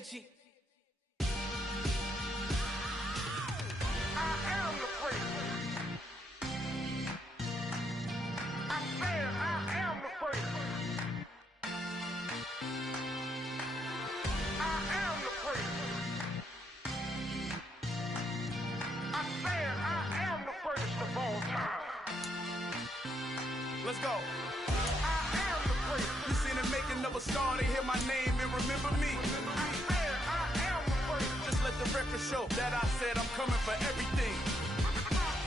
energy. I am the freak. I said I am the freak. I am the freak. I said I am the greatest of all time. Let's go. I am the freak. You seen the making of a star, they hear my name and remember me. I said I am the freak. Just let the record show that I said I'm coming for everything.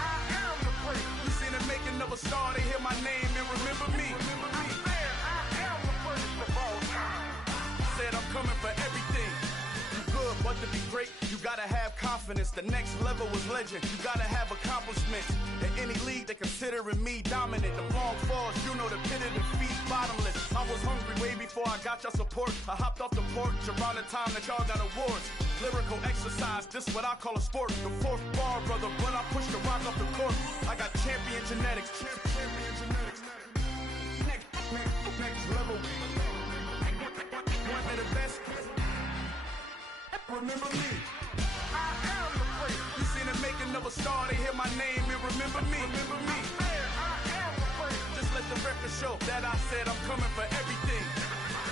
I am the freak. You seen the making of a star, they hear my name and remember me. I said I am the greatest of all time. Said I'm coming for everything. You good, but to be great, you gotta have confidence. The next level was legend. You gotta have accomplishments. In any league, they considering me dominant. The long falls, you know the pit of defeat, bottomless. I was hungry way before I got your support. I hopped off the porch around the time that y'all got awards. Lyrical exercise, this what I call a sport. The fourth bar, brother, when I push the rock off the court. I got champion genetics. Champion genetics. Next level. One of the best. Remember me. I am the freak. You seen the making of a star, they hear my name and remember me. Remember me. I said I am the freak. Just let the record show that I said I'm coming for everything.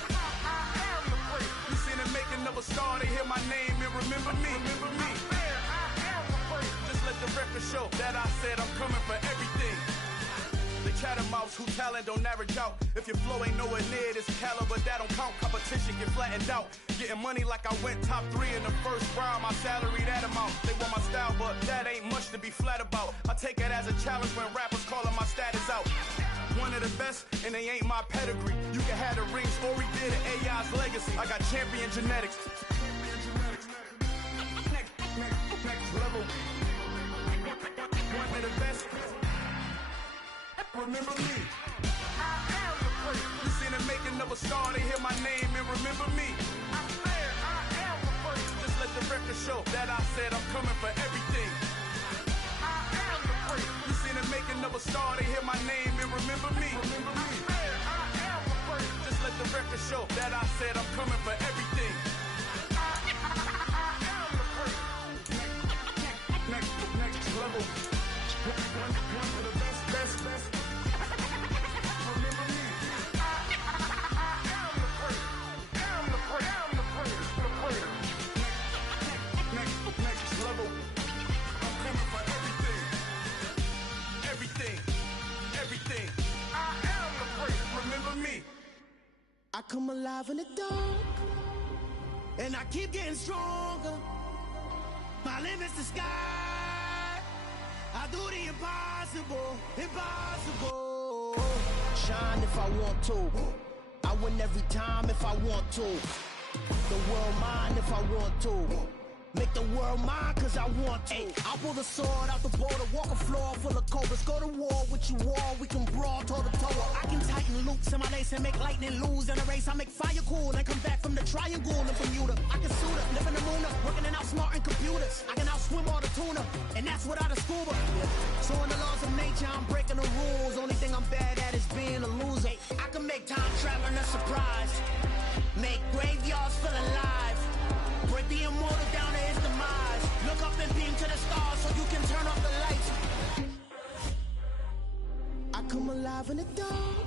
I am the freak. You seen the making of a star, they hear my name and remember me. Remember me. I said I am the freak. Just let the record show that I said I'm coming for everything. The catamounts who talent don't average out. If your flow ain't nowhere near this caliber, that don't count. Competition get flattened out. Getting money like I went top 3 in the first round. My salary that amount. They want my style, but that ain't much to be flat about. I take it as a challenge when rappers calling my status out. One of the best, and they ain't my pedigree. You can have the rings, or we did an AI's legacy. I got champion genetics. Next level. One of the best. Remember me. I am the freak. You seen the making of a star, they hear my name and remember me. I said I am the freak. Just let the record show that I said I'm coming for everything. I am the freak. You seen the making of a star, they hear my name and remember me. Remember me. I said I am the freak. Just let the record show that I said I'm coming for everything. I am the freak. Next level. One of the best. Remember me. I am the freak. I'm the freak. I'm the freak. The freak. Next level. I'm coming for everything. Everything. I am the freak. Remember me. I come alive in the dark, and I keep getting stronger. My limit's the sky. I do the impossible. Shine if I want to. I win every time if I want to. The world mine if I want to. Make the world mine cause I want to. I pull the sword out the border, walk a floor full of cobras. Go to war with you all, we can brawl toe to toe. I can tighten loops in my lace and make lightning lose in a race. I make fire cool and come back from the triangle in Bermuda. I can suit up, live in the moon up, working and outsmarting computers. I can outswim all the tuna, and that's without a scuba. So in the laws of nature, I'm breaking the rules. Only thing I'm bad at is being a loser. I can make time traveling a surprise, make graveyards feel alive, break the immortal down to his demise. Look up and beam to the stars so you can turn off the lights. I come alive in the dark,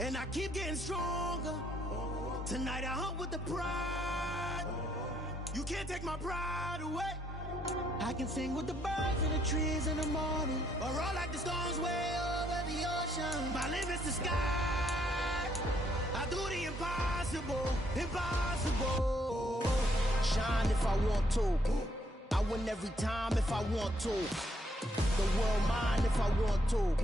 and I keep getting stronger. Tonight I hunt with the pride. You can't take my pride away. I can sing with the birds and the trees in the morning, or roll like the storms way over the ocean. My limit's the sky. I do the impossible. Shine if I want to. I win every time if I want to. The world mine if I want to.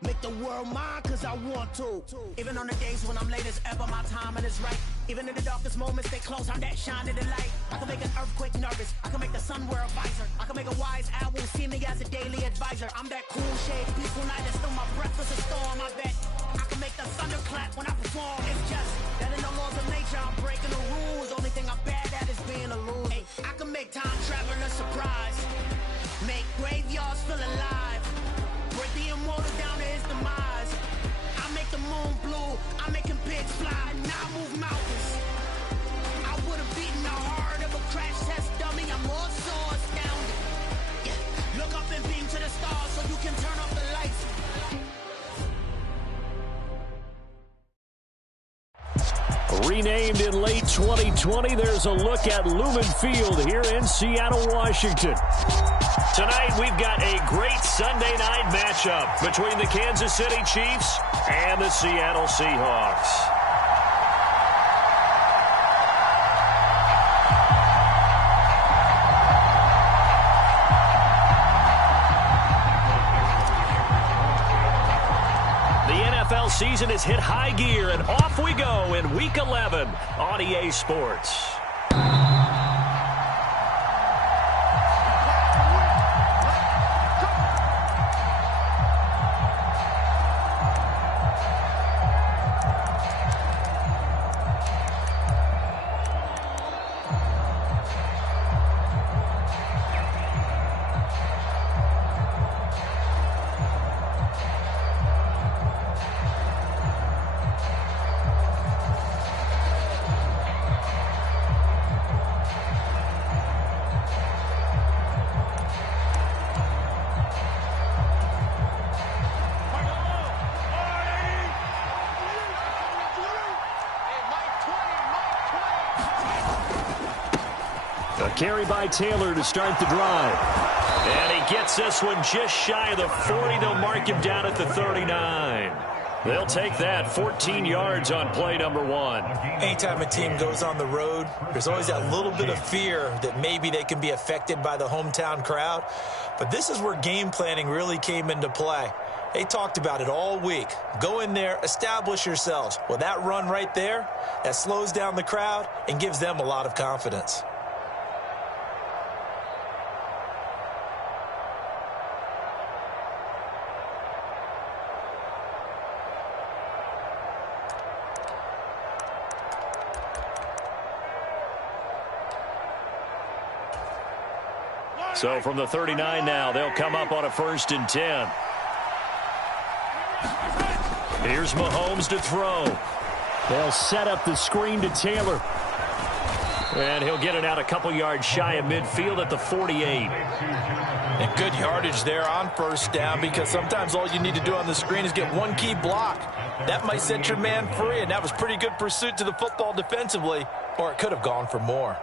Make the world mine cause I want to. Even on the days when I'm late as ever, my timing is right. Even in the darkest moments, stay close, I'm that shining the light. I can make an earthquake nervous, I can make the sun wear a visor. I can make a wise owl see me as a daily advisor. I'm that cool shade, peaceful night, and still my breath is a storm. I bet I can make the thunder clap when I perform. It's just that in the laws of nature, I'm breaking the rules. Only thing I'm bad at is being a loser. I can make time traveling a surprise, make graveyards feel alive, break the immortal down to his demise. I make the moon blue, I make him pigs fly, now I move mountains. I wouldn't be Renamed in late 2020, there's a look at Lumen Field here in Seattle, Washington. Tonight, we've got a great Sunday night matchup between the Kansas City Chiefs and the Seattle Seahawks. Season has hit high gear, and off we go in Week 11 on EA Sports. Carry by Taylor to start the drive. And he gets this one just shy of the 40. They'll mark him down at the 39. They'll take that 14 yards on play number 1. Anytime a team goes on the road, there's always that little bit of fear that maybe they can be affected by the hometown crowd. But this is where game planning really came into play. They talked about it all week. Go in there, establish yourselves. Well, that run right there, that slows down the crowd and gives them a lot of confidence. So from the 39 now, they'll come up on a 1st and 10. Here's Mahomes to throw. They'll set up the screen to Taylor. And he'll get it out a couple yards shy of midfield at the 48. And good yardage there on 1st down, because sometimes all you need to do on the screen is get one key block. That might set your man free, and that was pretty good pursuit to the football defensively, or it could have gone for more.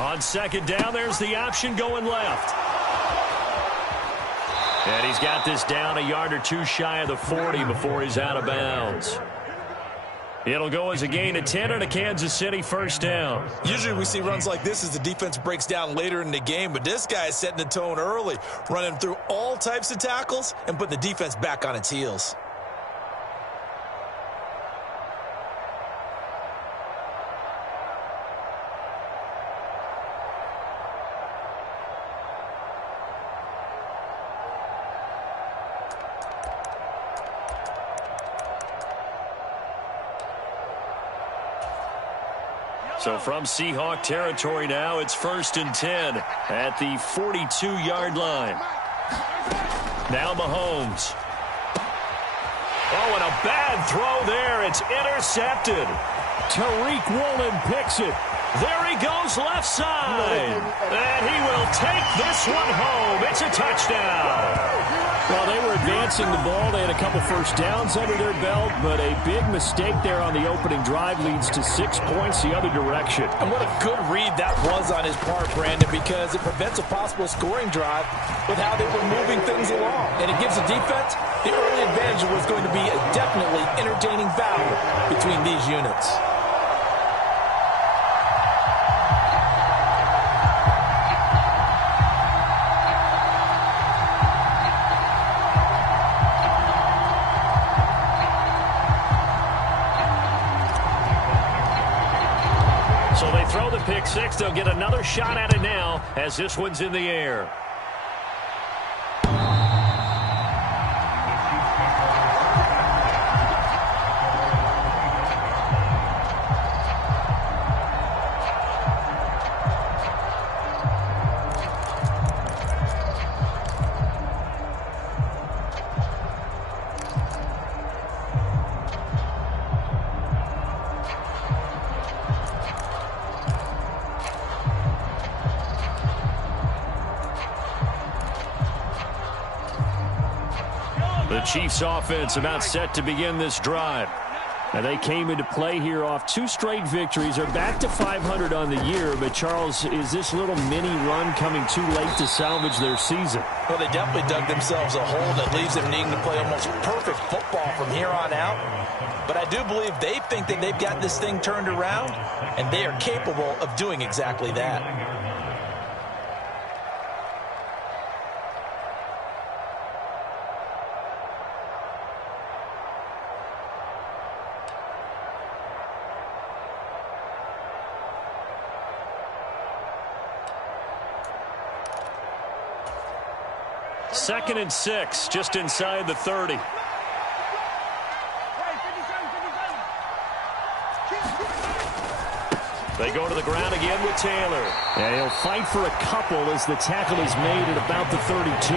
On 2nd down, there's the option going left. And he's got this down a yard or two shy of the 40 before he's out of bounds. It'll go as a gain of 10 and a Kansas City 1st down. Usually we see runs like this as the defense breaks down later in the game, but this guy is setting the tone early, running through all types of tackles and putting the defense back on its heels. So from Seahawk territory now, it's 1st and 10 at the 42-yard line. Now Mahomes. Oh, and a bad throw there. It's intercepted. Tariq Woolen picks it. There he goes left side. And he will take this one home. It's a touchdown. Well, they were advancing the ball. They had a couple 1st downs under their belt, but a big mistake there on the opening drive leads to 6 points the other direction. And what a good read that was on his part, Brandon, because it prevents a possible scoring drive with how they were moving things along. And it gives the defense the early advantage. Was going to be a definitely entertaining battle between these units. So they throw the pick 6. They'll get another shot at it now as this one's in the air. The Chiefs offense about set to begin this drive. Now, they came into play here off 2 straight victories. They're back to 500 on the year. But, Charles, is this little mini run coming too late to salvage their season? Well, they definitely dug themselves a hole that leaves them needing to play almost perfect football from here on out. But I do believe they think that they've got this thing turned around, and they are capable of doing exactly that. Second and 6, just inside the 30. They go to the ground again with Taylor. And he'll fight for a couple as the tackle is made at about the 32.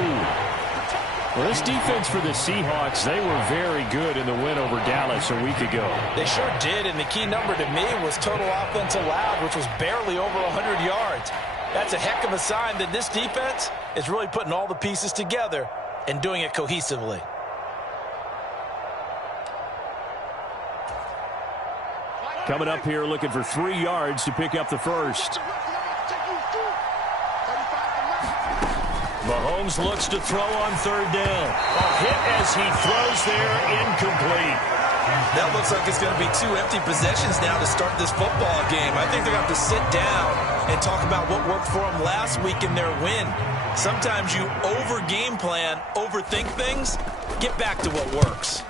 Well, this defense for the Seahawks, they were very good in the win over Dallas a week ago. They sure did, and the key number to me was total offense allowed, which was barely over 100 yards. That's a heck of a sign that this defense is really putting all the pieces together and doing it cohesively. Coming up here looking for 3 yards to pick up the first. Mahomes looks to throw on third down. A hit as he throws there, incomplete. That looks like it's going to be 2 empty possessions now to start this football game. I think they're going to have to sit down and talk about what worked for them last week in their win. Sometimes you over-game plan, overthink things. Get back to what works.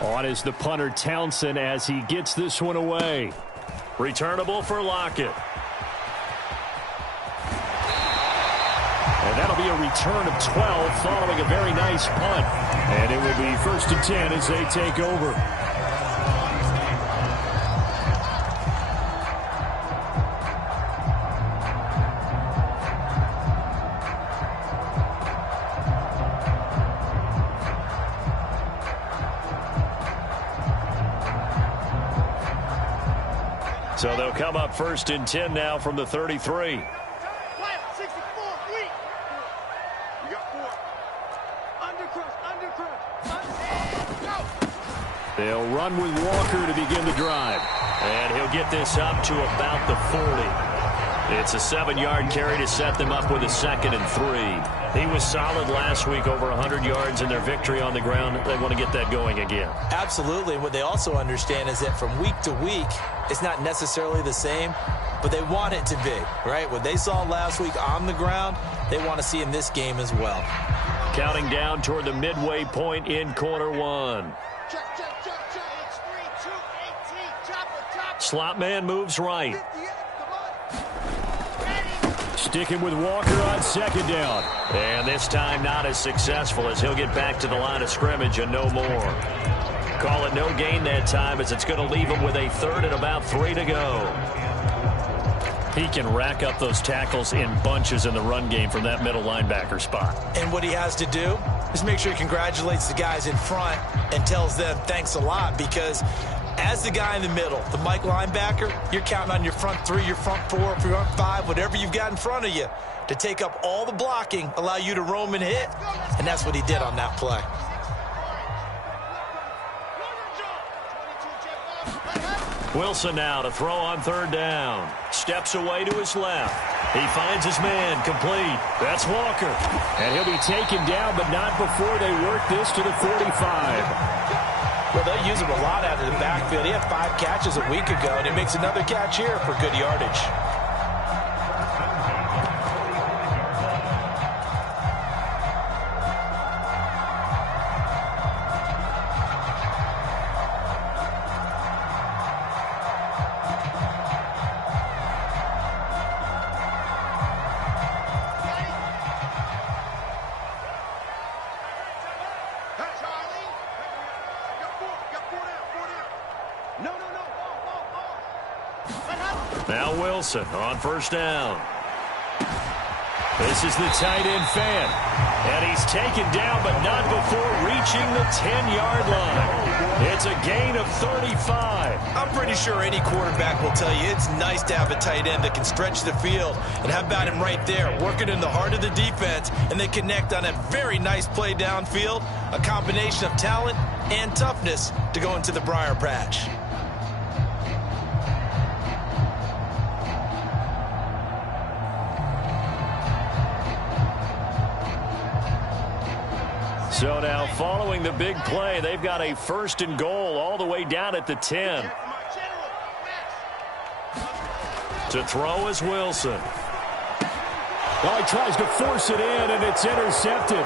On is the punter Townsend as he gets this one away. Returnable for Lockett. And that'll be a return of 12 following a very nice punt. And it will be 1st and 10 as they take over. So they'll come up 1st and 10 now from the 33. They'll run with Walker to begin the drive. And he'll get this up to about the 40. It's a 7-yard carry to set them up with a 2nd and 3. He was solid last week, over 100 yards in their victory on the ground. They want to get that going again. Absolutely. And what they also understand is that from week to week, it's not necessarily the same, but they want it to be, right? What they saw last week on the ground, they want to see in this game as well. Counting down toward the midway point in quarter one. Slot man moves right. Sticking with Walker on 2nd down. And this time not as successful as he'll get back to the line of scrimmage and no more. Call it no gain that time as it's going to leave him with a 3rd and about 3 to go. He can rack up those tackles in bunches in the run game from that middle linebacker spot. And what he has to do is make sure he congratulates the guys in front and tells them thanks a lot, because as the guy in the middle, the Mike linebacker, you're counting on your front 3, your front 4, your front 5, whatever you've got in front of you to take up all the blocking, allow you to roam and hit, and that's what he did on that play. Wilson now to throw on 3rd down. Steps away to his left. He finds his man, complete. That's Walker. And he'll be taken down, but not before they work this to the 45. Well, they use him a lot out of the backfield. He had 5 catches a week ago, and he makes another catch here for good yardage. Now Wilson on 1st down. This is the tight end fan. And he's taken down, but not before reaching the 10-yard line. It's a gain of 35. I'm pretty sure any quarterback will tell you it's nice to have a tight end that can stretch the field. And how about him right there, working in the heart of the defense, and they connect on a very nice play downfield, a combination of talent and toughness to go into the briar patch. So now following the big play, they've got a 1st and goal all the way down at the 10. To throw is Wilson. Well, he tries to force it in, and it's intercepted.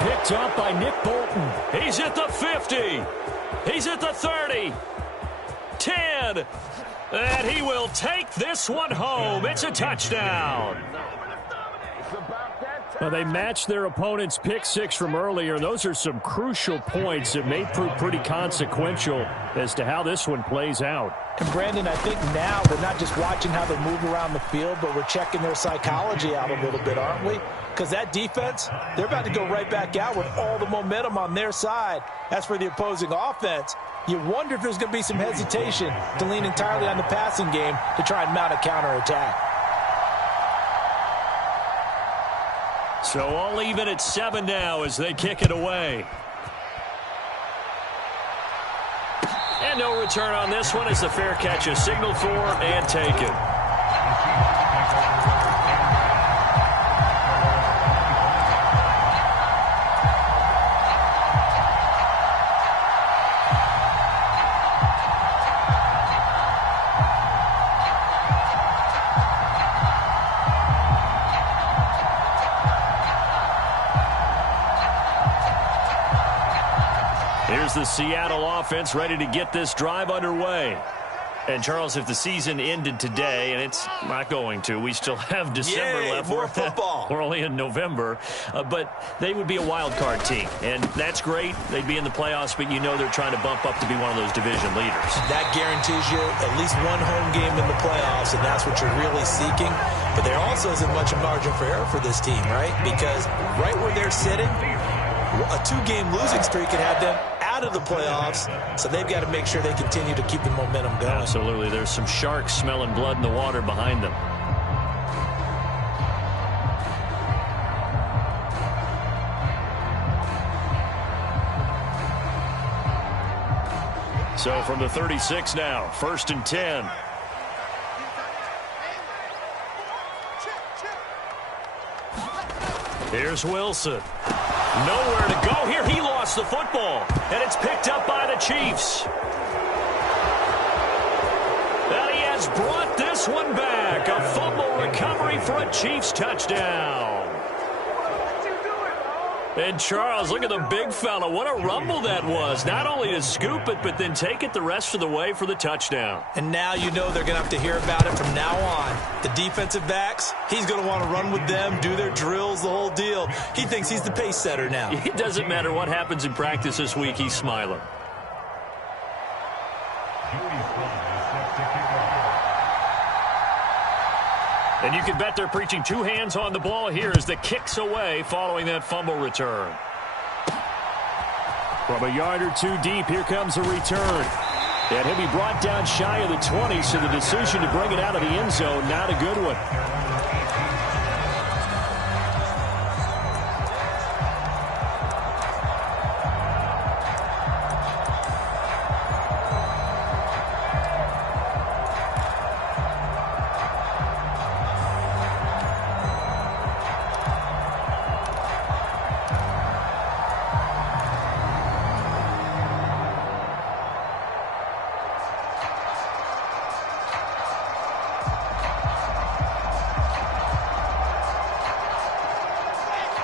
Picked up by Nick Bolton. He's at the 50. He's at the 30. 10. And he will take this one home. It's a touchdown. Well, they matched their opponent's pick six from earlier. Those are some crucial points that may prove pretty consequential as to how this one plays out. And, Brandon, I think now we're not just watching how they move around the field, but we're checking their psychology out a little bit, aren't we? Because that defense, they're about to go right back out with all the momentum on their side. As for the opposing offense, you wonder if there's going to be some hesitation to lean entirely on the passing game to try and mount a counterattack. So all even at 7 now as they kick it away. And no return on this one as the fair catch is signaled for and taken. Here's the Seattle offense ready to get this drive underway. And, Charles, if the season ended today, and it's not going to, we still have December left. More football. We're only in November. But they would be a wild card team. And that's great. They'd be in the playoffs, but you know they're trying to bump up to be one of those division leaders. That guarantees you at least one home game in the playoffs, and that's what you're really seeking. But there also isn't much of margin for error for this team, right? Because right where they're sitting, a 2-game losing streak could have them out of the playoffs, so they've got to make sure they continue to keep the momentum going. Absolutely. There's some sharks smelling blood in the water behind them. So from the 36 now, 1st and 10. Here's Wilson. Nowhere to go here. He lost the football, and it's picked up by the Chiefs. And he has brought this one back. A fumble recovery for a Chiefs touchdown. And, Charles, look at the big fella. What a rumble that was. Not only to scoop it, but then take it the rest of the way for the touchdown. And now you know they're going to have to hear about it from now on. The defensive backs, he's going to want to run with them, do their drills, the whole deal. He thinks he's the pace setter now. It doesn't matter what happens in practice this week. He's smiling. And you can bet they're preaching 2 hands on the ball here as the kick's away following that fumble return. From a yard or 2 deep, here comes a return. And he'll be brought down shy of the 20, so the decision to bring it out of the end zone, not a good one.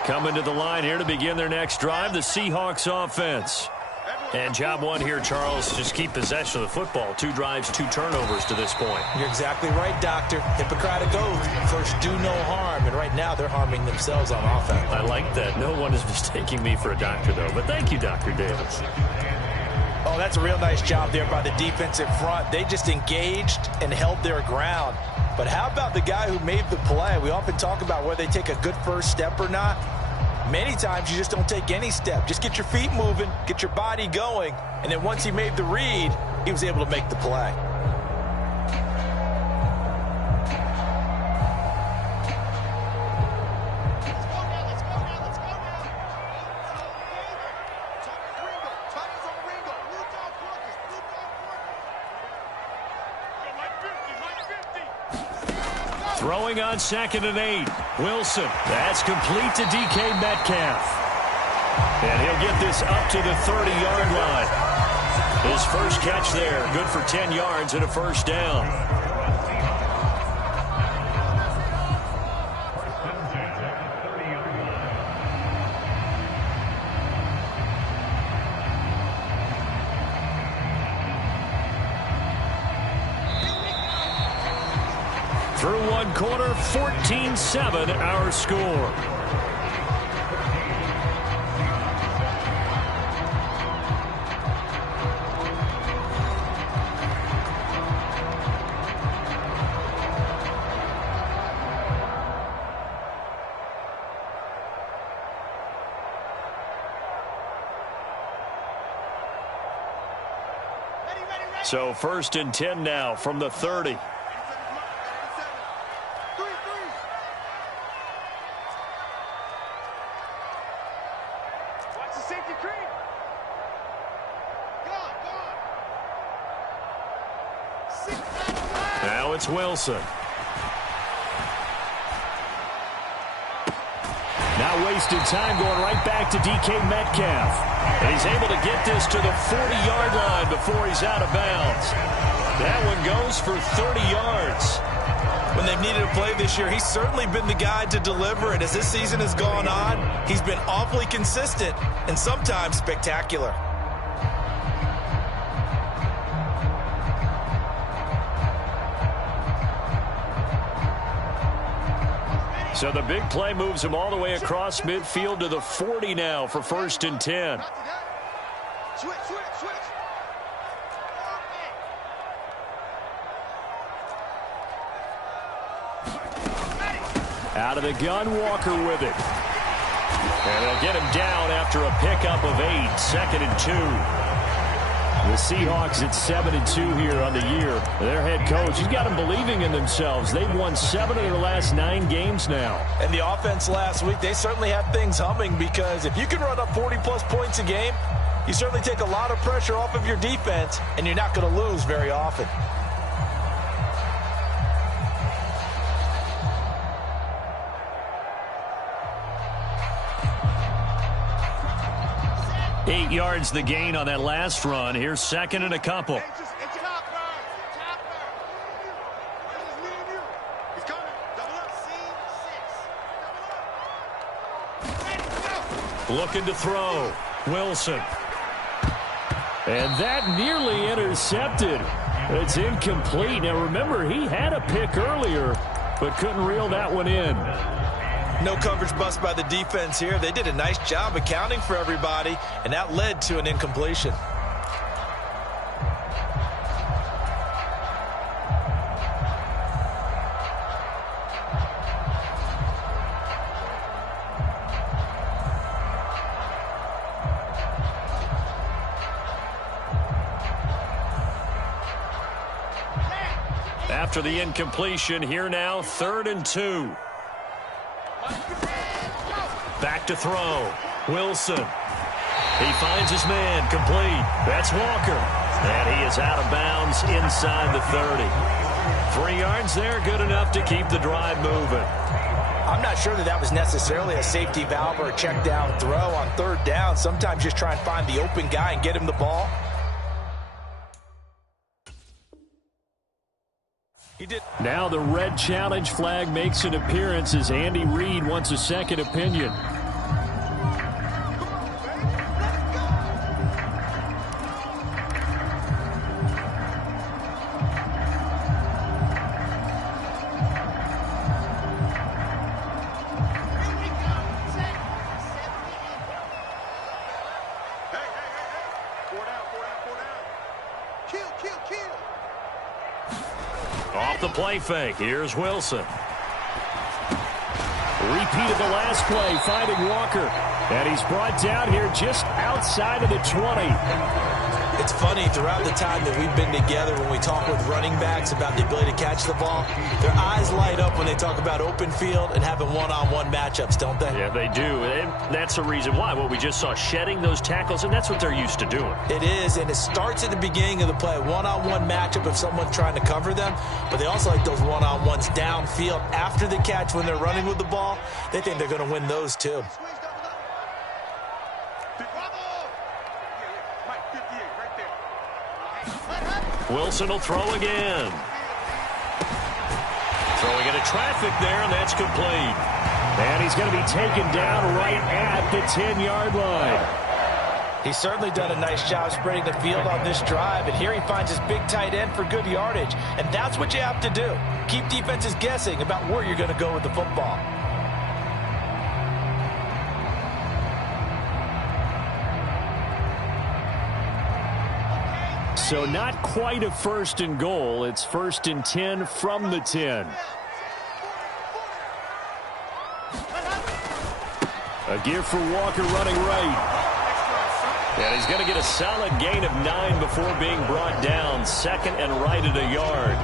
Coming to the line here to begin their next drive, the Seahawks offense. And job one here, Charles, just keep possession of the football. 2 drives, 2 turnovers to this point. You're exactly right, Doctor. Hippocratic oath. First, do no harm. And right now, they're harming themselves on offense. I like that. No one is mistaking me for a doctor, though. But thank you, Dr. Davis. Oh, that's a real nice job there by the defensive front. They just engaged and held their ground. But how about the guy who made the play? We often talk about whether they take a good first step or not. Many times you just don't take any step. Just get your feet moving, get your body going, and then once he made the read, he was able to make the play. Throwing on 2nd and 8. Wilson. That's complete to DK Metcalf. And he'll get this up to the 30-yard line. His first catch there. Good for 10 yards and a first down. Through one quarter, 14-7 our score. So 1st and 10 now from the 30. Now it's Wilson. Now wasting time going right back to DK Metcalf. And he's able to get this to the 40-yard line before he's out of bounds. That one goes for 30 yards. When they've needed a play this year, he's certainly been the guy to deliver it. As this season has gone on, he's been awfully consistent and sometimes spectacular. So the big play moves him all the way across midfield to the 40 now for 1st and 10. Switch. Out of the gun, Walker with it. And they'll get him down after a pickup of 8, 2nd and 2. The Seahawks at 7-2 here on the year. Their head coach, he's got them believing in themselves. They've won 7 of their last 9 games now. And the offense last week, they certainly have things humming, because if you can run up 40-plus points a game, you certainly take a lot of pressure off of your defense, and you're not going to lose very often. Eight yards the gain on that last run. Here's 2nd and a couple. Looking to throw. Wilson. And that nearly intercepted. It's incomplete. Now remember, he had a pick earlier, but couldn't reel that one in. No coverage bust by the defense here. They did a nice job accounting for everybody, and that led to an incompletion. After the incompletion, here now, 3rd and 2. Back to throw. Wilson. He finds his man, complete. That's Walker. And he is out of bounds inside the 30. 3 yards there, good enough to keep the drive moving. I'm not sure that was necessarily a safety valve or a check down throw on 3rd down. Sometimes just try and find the open guy and get him the ball. Now the red challenge flag makes an appearance as Andy Reid wants a second opinion. Off the play fake. Here's Wilson. Repeat of the last play, finding Walker. And he's brought down here just outside of the 20. It's funny, throughout the time that we've been together, when we talk with running backs about the ability to catch the ball, their eyes light up when they talk about open field and having one-on-one matchups, don't they? Yeah, they do. And that's the reason why. What we just saw, shedding those tackles, and that's what they're used to doing. It is, and it starts at the beginning of the play. One-on-one matchup of someone trying to cover them, but they also like those one-on-ones downfield after the catch when they're running with the ball. They think they're going to win those, too. Wilson will throw again. Throwing into traffic there, and that's complete. And he's going to be taken down right at the 10-yard line. He's certainly done a nice job spreading the field on this drive, and here he finds his big tight end for good yardage. And that's what you have to do. Keep defenses guessing about where you're going to go with the football. So not quite a first and goal. It's 1st and 10 from the 10. A give for Walker running right. And he's going to get a solid gain of 9 before being brought down. 2nd and right at a yard.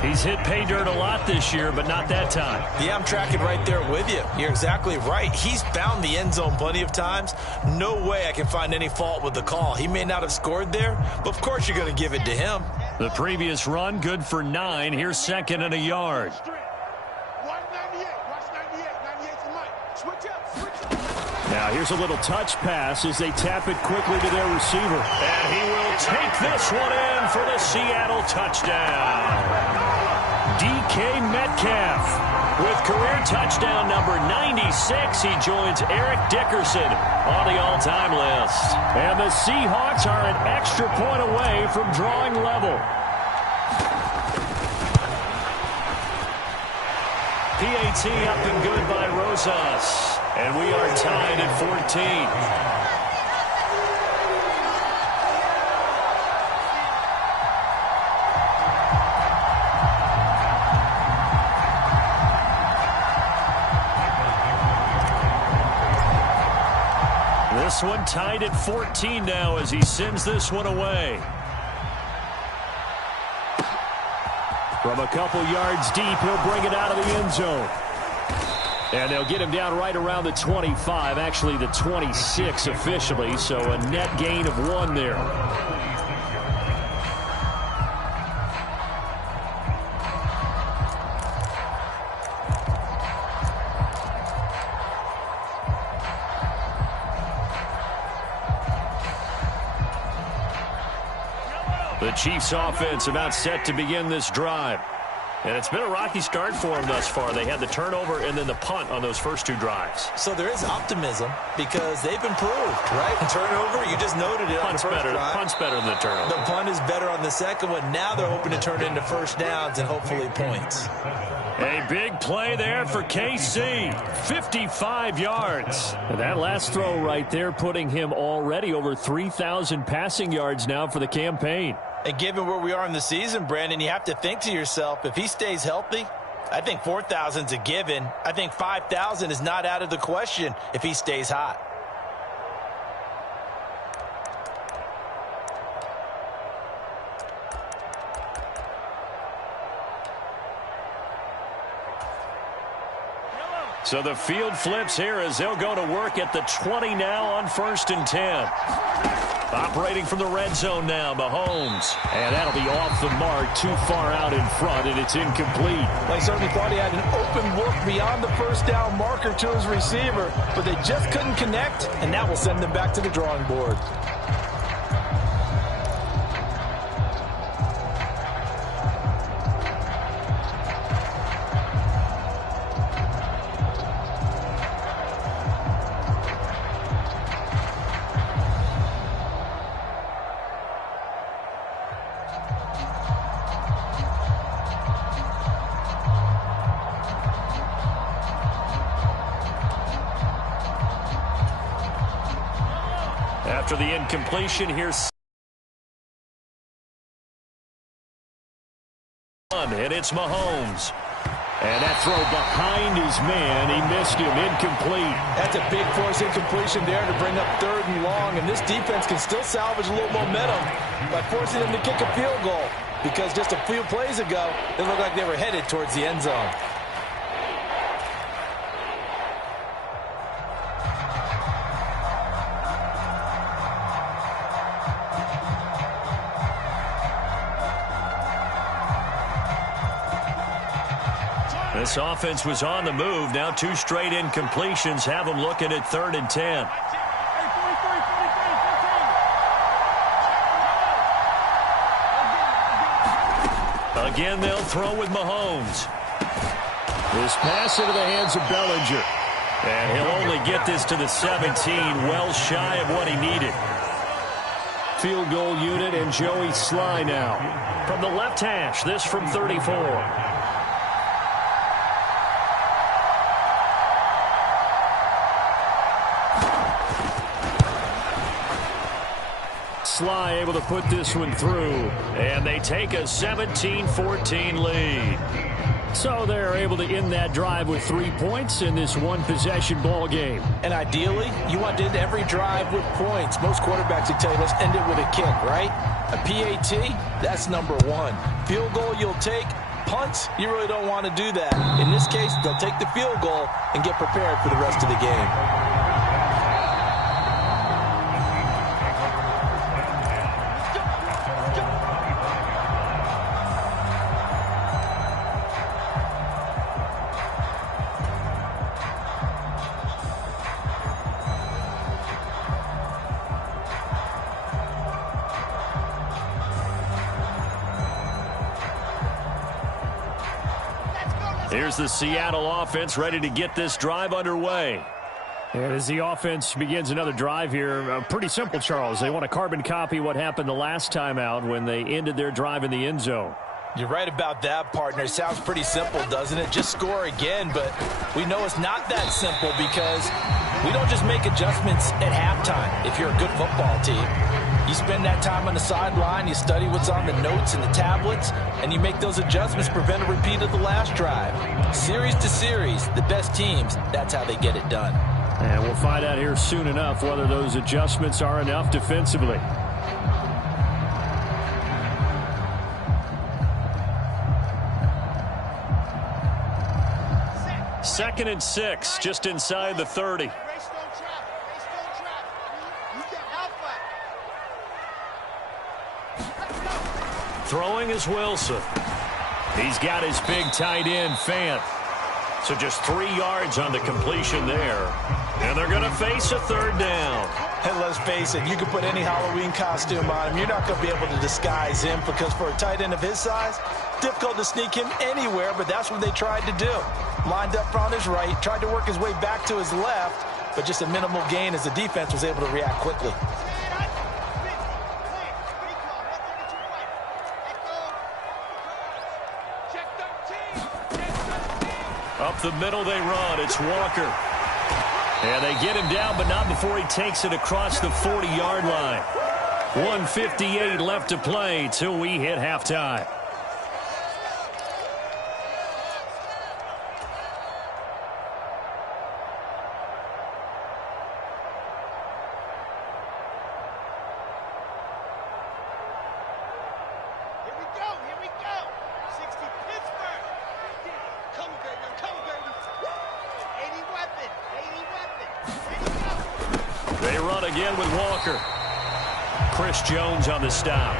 He's hit pay dirt a lot this year, but not that time. Yeah, I'm tracking right there with you. You're exactly right. He's found the end zone plenty of times. No way I can find any fault with the call. He may not have scored there, but of course you're going to give it to him. The previous run, good for 9. Here's 2nd and a yard. Now here's a little touch pass as they tap it quickly to their receiver. And he will take this one in for the Seattle touchdown. DK Metcalf with career touchdown number 96. He joins Eric Dickerson on the all-time list. And the Seahawks are an extra point away from drawing level. PAT up and good by Rosas. And we are tied at 14. This one tied at 14 now as he sends this one away. From a couple yards deep, he'll bring it out of the end zone. And they'll get him down right around the 25, actually the 26 officially, so a net gain of 1 there. The Chiefs offense about set to begin this drive. And it's been a rocky start for them thus far. They had the turnover and then the punt on those first 2 drives. So there is optimism because they've improved, right? Turnover, you just noted it. Punt's better. Punt's better than the turnover. The punt is better on the second one. Now they're hoping to turn it into first downs and hopefully points. A big play there for KC. 55 yards. And that last throw right there putting him already over 3,000 passing yards now for the campaign. And given where we are in the season, Brandon, you have to think to yourself, if he stays healthy, I think 4,000's a given. I think 5,000 is not out of the question if he stays hot. So the field flips here as they'll go to work at the 20 now on 1st and 10. Operating from the red zone now, Mahomes. And that'll be off the mark, too far out in front, and it's incomplete. Well, he certainly thought he had an open look beyond the first down marker to his receiver, but they just couldn't connect, and that will send them back to the drawing board. After the incompletion, here's And it's Mahomes. And that throw behind his man, he missed him, incomplete. That's a big force incompletion there to bring up 3rd and long, and this defense can still salvage a little momentum by forcing them to kick a field goal, because just a few plays ago, it looked like they were headed towards the end zone. This offense was on the move. Now 2 straight incompletions have them looking at 3rd and 10. Again, they'll throw with Mahomes. This pass into the hands of Bellinger. And he'll only get this to the 17, well shy of what he needed. Field goal unit and Joey Sly now. From the left hash, this from 34. Sly able to put this one through, and they take a 17-14 lead. So they're able to end that drive with 3 points in this one-possession ball game. And ideally, you want to end every drive with points. Most quarterbacks would tell you, let's end it with a kick, right? A PAT, that's number 1. Field goal you'll take. Punts, you really don't want to do that. In this case, they'll take the field goal and get prepared for the rest of the game. Here's the Seattle offense ready to get this drive underway. And as the offense begins another drive here, pretty simple, Charles. They want to carbon copy what happened the last time out when they ended their drive in the end zone. You're right about that, partner. It sounds pretty simple, doesn't it? Just score again, but we know it's not that simple because we don't just make adjustments at halftime if you're a good football team. You spend that time on the sideline, you study what's on the notes and the tablets, and you make those adjustments to prevent a repeat of the last drive. Series to series, the best teams, that's how they get it done. And we'll find out here soon enough whether those adjustments are enough defensively. Second and 6, just inside the 30. Throwing is Wilson. He's got his big tight end, Fant. So just 3 yards on the completion there. And they're going to face a 3rd down. And let's face it, you can put any Halloween costume on him. You're not going to be able to disguise him because for a tight end of his size, difficult to sneak him anywhere, but that's what they tried to do. Lined up on his right, tried to work his way back to his left, but just a minimal gain as the defense was able to react quickly. Up the middle they run. It's Walker. And they get him down, but not before he takes it across the 40-yard line. 1:58 left to play till we hit halftime. They run again with Walker. Chris Jones on the stop.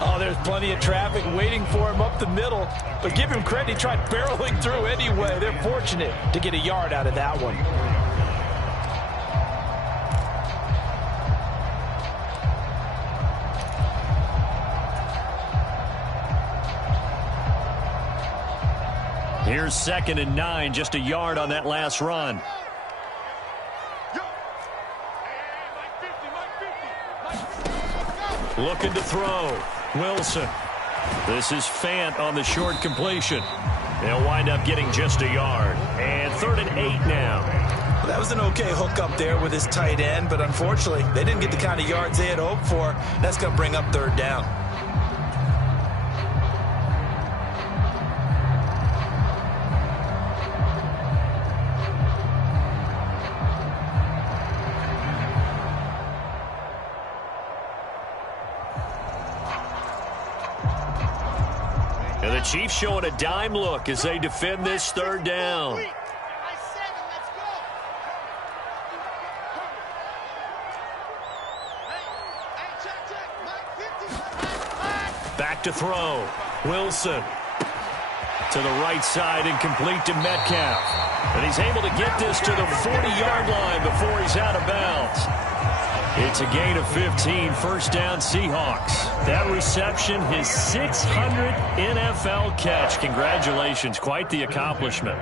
Oh, there's plenty of traffic waiting for him up the middle. But give him credit, he tried barreling through anyway. They're fortunate to get a yard out of that one. Here's 2nd and 9, just a yard on that last run. Looking to throw. Wilson. This is Fant on the short completion. They'll wind up getting just a yard. And 3rd and 8 now. Well, that was an okay hook up there with his tight end, but unfortunately, they didn't get the kind of yards they had hoped for. That's going to bring up 3rd down. And the Chiefs showing a dime look as they defend this third down. Back to throw. Wilson to the right side and complete to Metcalf. And he's able to get this to the 40-yard line before he's out of bounds. It's a gain of 15, first down Seahawks. That reception, his 600th NFL catch. Congratulations, quite the accomplishment.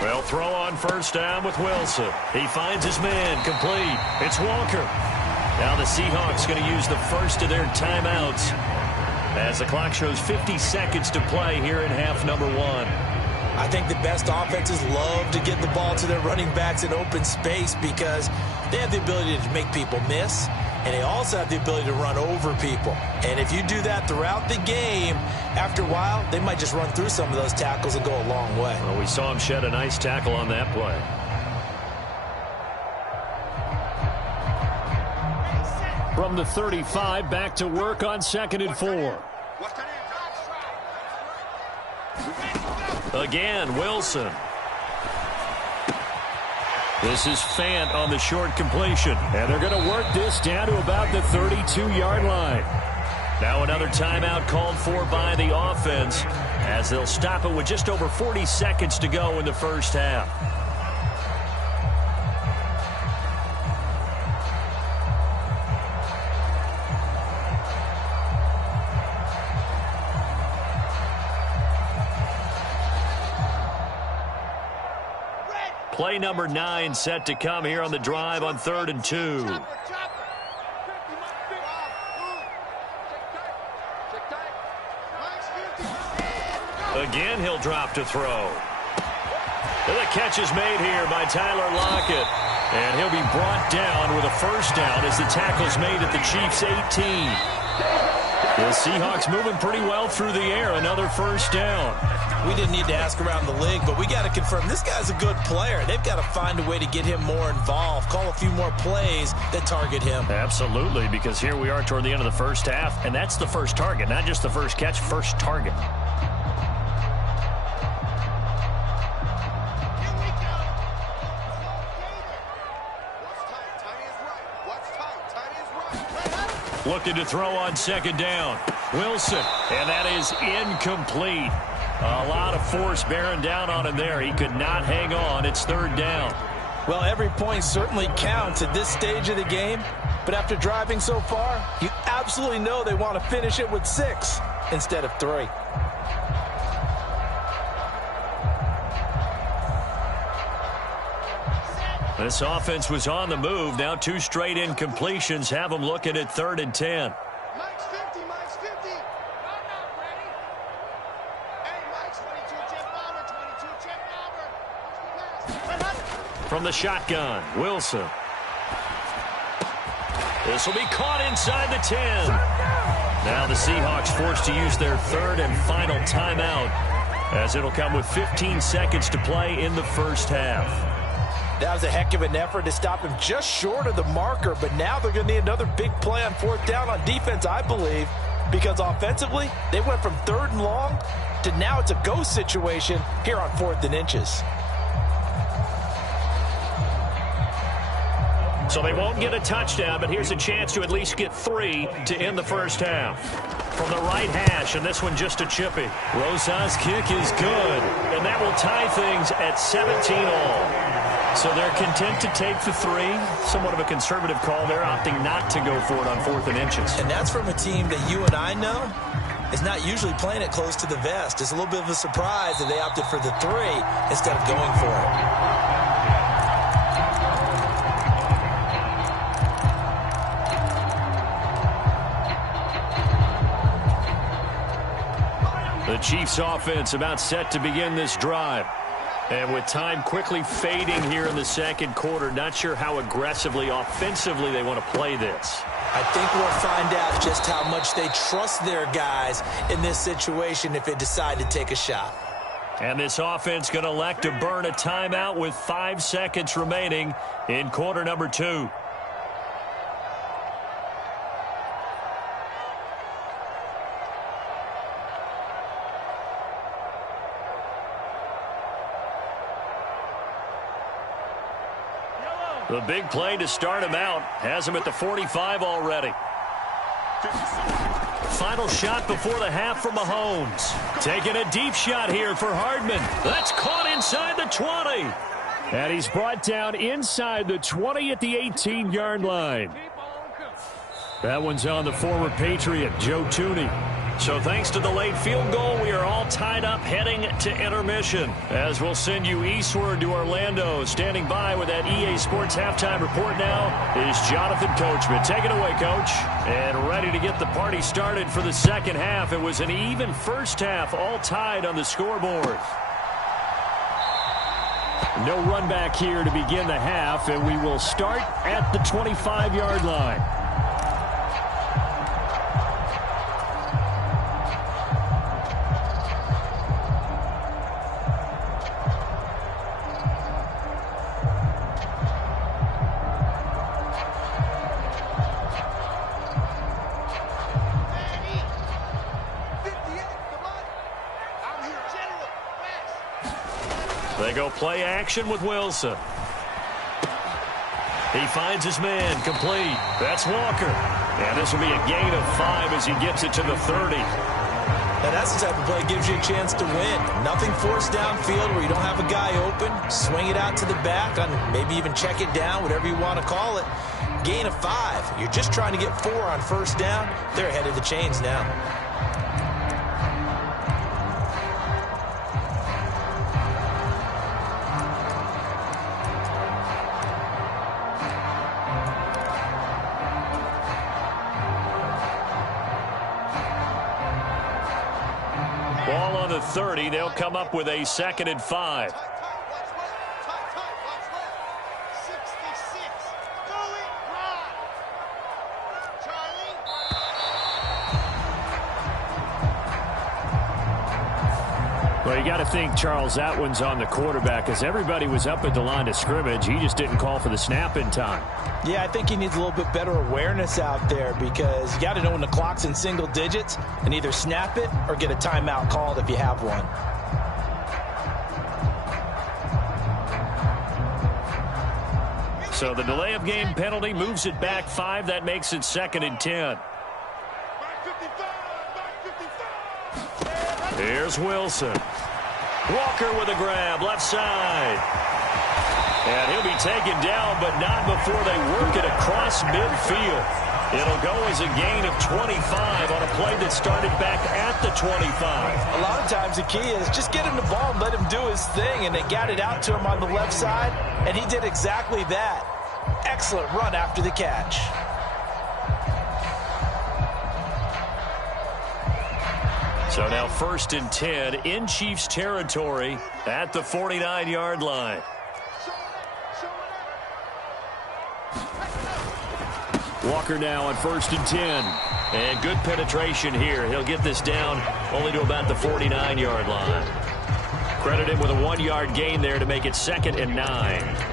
Well, throw on first down with Wilson. He finds his man, complete. It's Walker. Now the Seahawks going to use the first of their timeouts as the clock shows 50 seconds to play here in half number 1. I think the best offenses love to get the ball to their running backs in open space because they have the ability to make people miss, and they also have the ability to run over people. And if you do that throughout the game, after a while, they might just run through some of those tackles and go a long way. Well, we saw him shed a nice tackle on that play. From the 35, back to work on 2nd and 4. Again, Wilson. This is Fant on the short completion. And they're going to work this down to about the 32-yard line. Now another timeout called for by the offense as they'll stop it with just over 40 seconds to go in the first half. Play number 9 set to come here on the drive on 3rd and 2. Again, he'll drop to throw. And the catch is made here by Tyler Lockett. And he'll be brought down with a first down as the tackle's made at the Chiefs' 18. The Seahawks moving pretty well through the air. Another first down. We didn't need to ask around the league, but we got to confirm this guy's a good player. They've got to find a way to get him more involved, call a few more plays that target him. Absolutely, because here we are toward the end of the first half, and that's the first target, not just the first catch, first target. Looking to throw on 2nd down. Wilson, and that is incomplete. A lot of force bearing down on him there. He could not hang on. It's 3rd down. Well, every point certainly counts at this stage of the game. But after driving so far, you absolutely know they want to finish it with 6 instead of 3. This offense was on the move. Now 2 straight incompletions have them looking at 3rd and 10. Mike's 50, Mike's 50. I'm not ready. Hey, Mike's 22, check bomber, 22, check bomber. From the shotgun, Wilson. This will be caught inside the 10. Now the Seahawks forced to use their 3rd and final timeout as it'll come with 15 seconds to play in the first half. That was a heck of an effort to stop him just short of the marker, but now they're going to need another big play on 4th down on defense, I believe, because offensively, they went from 3rd and long to now it's a go situation here on 4th and inches. So they won't get a touchdown, but here's a chance to at least get 3 to end the first half. From the right hash, and this one just a chippy. Rosas' kick is good, and that will tie things at 17-all. So they're content to take the 3. Somewhat of a conservative call. They're opting not to go for it on 4th and inches. And that's from a team that you and I know is not usually playing it close to the vest. It's a little bit of a surprise that they opted for the 3 instead of going for it. The Chiefs offense about set to begin this drive. And with time quickly fading here in the second quarter, not sure how aggressively, offensively they want to play this. I think we'll find out just how much they trust their guys in this situation if they decide to take a shot. And this offense going to elect to burn a timeout with 5 seconds remaining in quarter number 2. The big play to start him out has him at the 45 already. Final shot before the half from Mahomes. Taking a deep shot here for Hardman. That's caught inside the 20. And he's brought down inside the 20 at the 18-yard line. That one's on the former Patriot, Joe Thuney. So thanks to the late field goal, we are all tied up heading to intermission. As we'll send you eastward to Orlando. Standing by with that EA Sports halftime report now is Jonathan Coachman. Take it away, Coach. And ready to get the party started for the second half. It was an even first half, all tied on the scoreboard. No run back here to begin the half, and we will start at the 25-yard line. They go play action with Wilson. He finds his man, complete. That's Walker. And this will be a gain of 5 as he gets it to the 30. Now that's the type of play that gives you a chance to win. Nothing forced downfield where you don't have a guy open. Swing it out to the back, and maybe even check it down, whatever you want to call it. Gain of 5. You're just trying to get 4 on first down. They're ahead of the chains now. Ball on the 30. They'll come up with a 2nd and 5. Well, you got to think, Charles, that one's on the quarterback because everybody was up at the line of scrimmage. He just didn't call for the snap in time. Yeah, I think he needs a little bit better awareness out there because you got to know when the clock's in single digits and either snap it or get a timeout called if you have one. So the delay of game penalty moves it back 5. That makes it 2nd and 10. Here's Wilson. Walker with a grab, left side. And he'll be taken down, but not before they work it across midfield. It'll go as a gain of 25 on a play that started back at the 25. A lot of times the key is just get him the ball and let him do his thing, and they got it out to him on the left side, and he did exactly that. Excellent run after the catch. So now 1st and 10 in Chiefs territory at the 49-yard line. Walker now on 1st and 10. And good penetration here. He'll get this down only to about the 49-yard line. Credit him with a 1-yard gain there to make it 2nd and 9.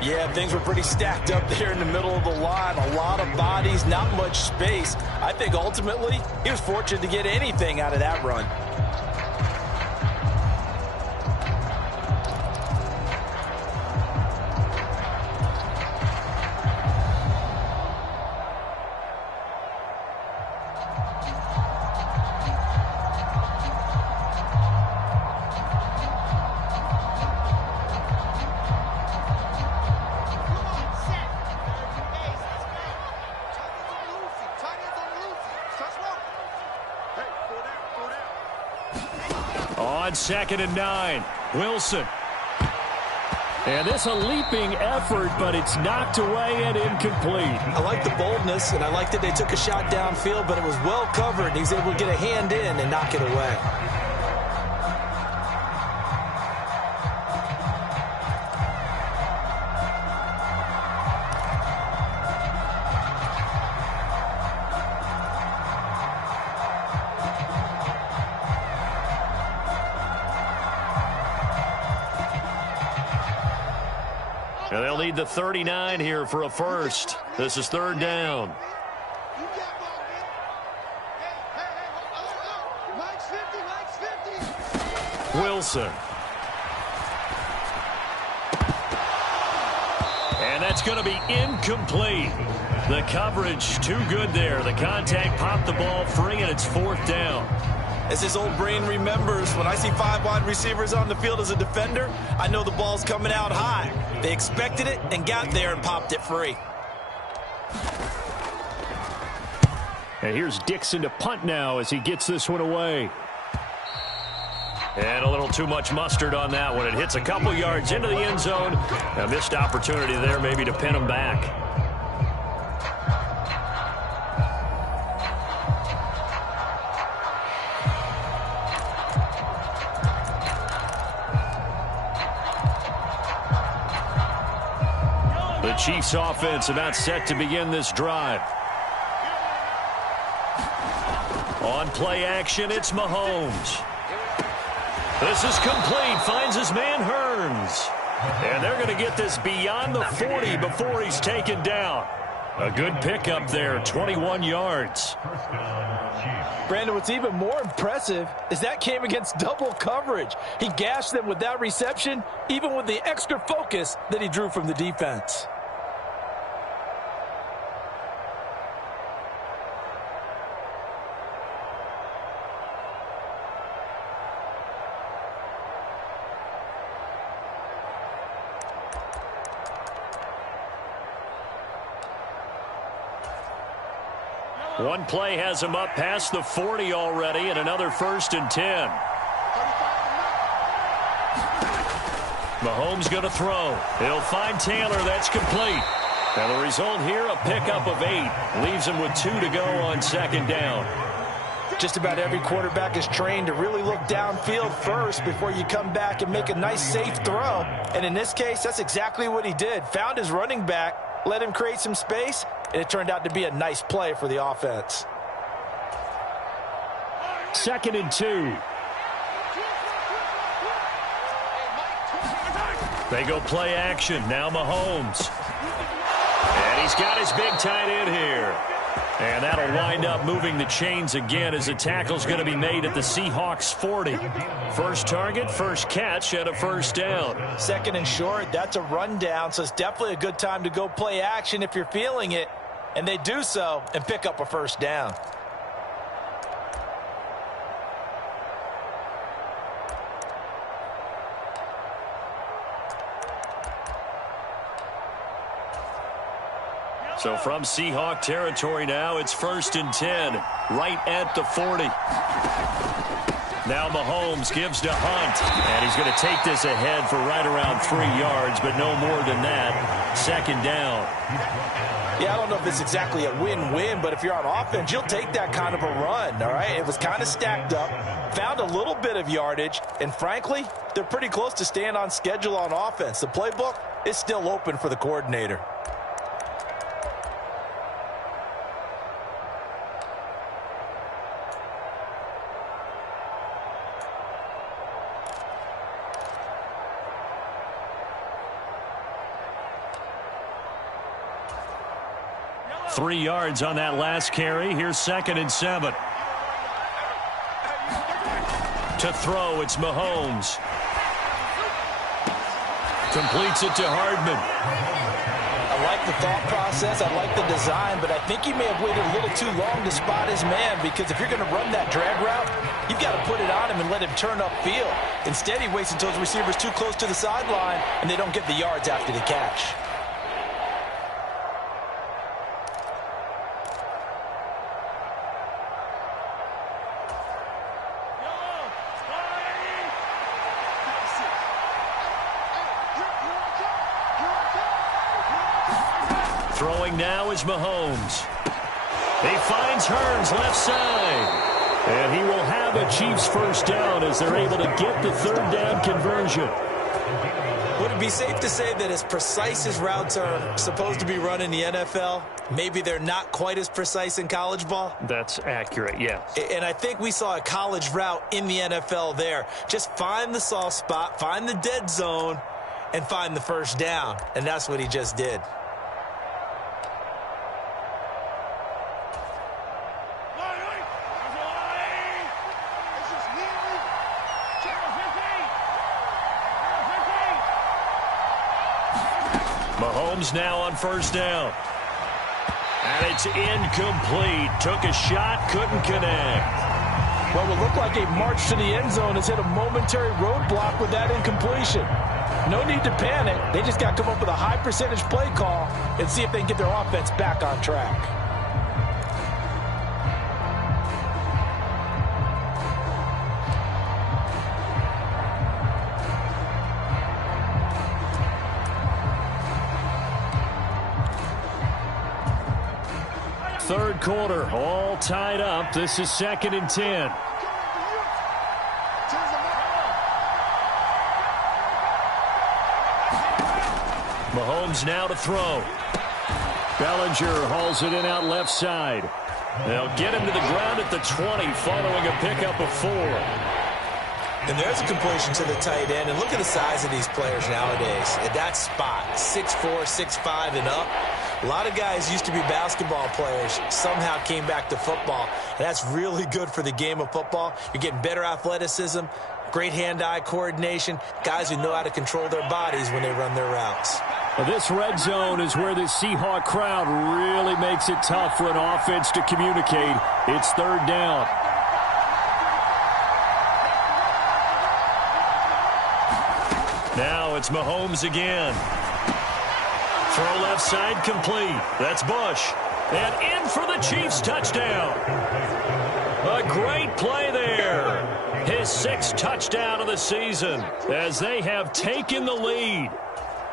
Yeah, things were pretty stacked up there in the middle of the line. A lot of bodies, not much space. I think ultimately he was fortunate to get anything out of that run. On 2nd and 9, Wilson. And this a leaping effort, but it's knocked away and incomplete. I like the boldness, and I like that they took a shot downfield, but it was well covered. He was able to get a hand in and knock it away. And they'll need the 39 here for a first. This is third down. Wilson. And that's going to be incomplete. The coverage too good there. The contact popped the ball free, and it's fourth down. As his old brain remembers, when I see 5 wide receivers on the field as a defender, I know the ball's coming out high. They expected it and got there and popped it free. And here's Dixon to punt now as he gets this one away. And a little too much mustard on that one. It hits a couple yards into the end zone. A missed opportunity there maybe to pin him back. The Chiefs offense about set to begin this drive. On play action, it's Mahomes. This is complete. Finds his man Hearns. And they're going to get this beyond the 40 before he's taken down. A good pickup there, 21 yards. Brandon, what's even more impressive is that came against double coverage. He gashed them with that reception, even with the extra focus that he drew from the defense. One play has him up past the 40 already, and another 1st and 10. Mahomes going to throw. He'll find Taylor. That's complete. And the result here, a pickup of 8. Leaves him with 2 to go on second down. Just about every quarterback is trained to really look downfield first before you come back and make a nice, safe throw. And in this case, that's exactly what he did. Found his running back, let him create some space, and it turned out to be a nice play for the offense. 2nd and 2. They go play action. Now Mahomes. And he's got his big tight end here. And that'll wind up moving the chains again as the tackle's going to be made at the Seahawks 40. First target, first catch, and a first down. 2nd and short, that's a rundown, so it's definitely a good time to go play action if you're feeling it. And they do so and pick up a first down. So from Seahawk territory now, it's 1st and 10, right at the 40. Now Mahomes gives to Hunt, and he's going to take this ahead for right around 3 yards, but no more than that. 2nd down. Yeah, I don't know if it's exactly a win-win, but if you're on offense, you'll take that kind of a run, all right? It was kind of stacked up, found a little bit of yardage, and frankly, they're pretty close to staying on schedule on offense. The playbook is still open for the coordinator. Three yards on that last carry. Here's 2nd and 7. To throw, it's Mahomes. Completes it to Hardman. I like the thought process. I like the design, but I think he may have waited a little too long to spot his man, because if you're going to run that drag route, you've got to put it on him and let him turn upfield. Instead, he waits until his receivers too close to the sideline, and they don't get the yards after the catch. Throwing now is Mahomes. He finds Hearns left side. And he will have a Chiefs first down as they're able to get the 3rd down conversion. Would it be safe to say that as precise as routes are supposed to be run in the NFL, maybe they're not quite as precise in college ball? That's accurate, yes. And I think we saw a college route in the NFL there. Just find the soft spot, find the dead zone, and find the first down, and that's what he just did. Mahomes now on first down. And it's incomplete. Took a shot, couldn't connect. What will look like a march to the end zone has hit a momentary roadblock with that incompletion. No need to panic. They just got to come up with a high percentage play call and see if they can get their offense back on track. Third quarter, all tied up. This is 2nd and 10. Mahomes now to throw. Bellinger hauls it in out left side. They'll get him to the ground at the 20 following a pickup of 4. And there's a completion to the tight end. And look at the size of these players nowadays. At that spot, 6'4", 6'5", and up. A lot of guys used to be basketball players, somehow came back to football. And that's really good for the game of football. You're getting better athleticism, great hand-eye coordination, guys who know how to control their bodies when they run their routes. Well, this red zone is where the Seahawk crowd really makes it tough for an offense to communicate. It's 3rd down. Now it's Mahomes again. Throw left side complete. That's Bush. And in for the Chiefs touchdown. A great play there. His 6th touchdown of the season as they have taken the lead.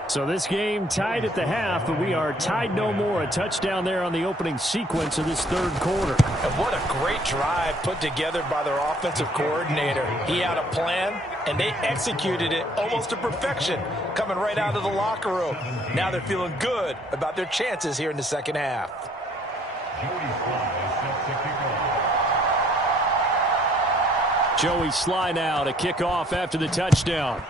So this game tied at the half, but we are tied no more. A touchdown there on the opening sequence of this 3rd quarter. And what a great drive put together by their offensive coordinator. He had a plan, and they executed it almost to perfection, coming right out of the locker room. Now they're feeling good about their chances here in the second half. Joey Sly now to kick off after the touchdown.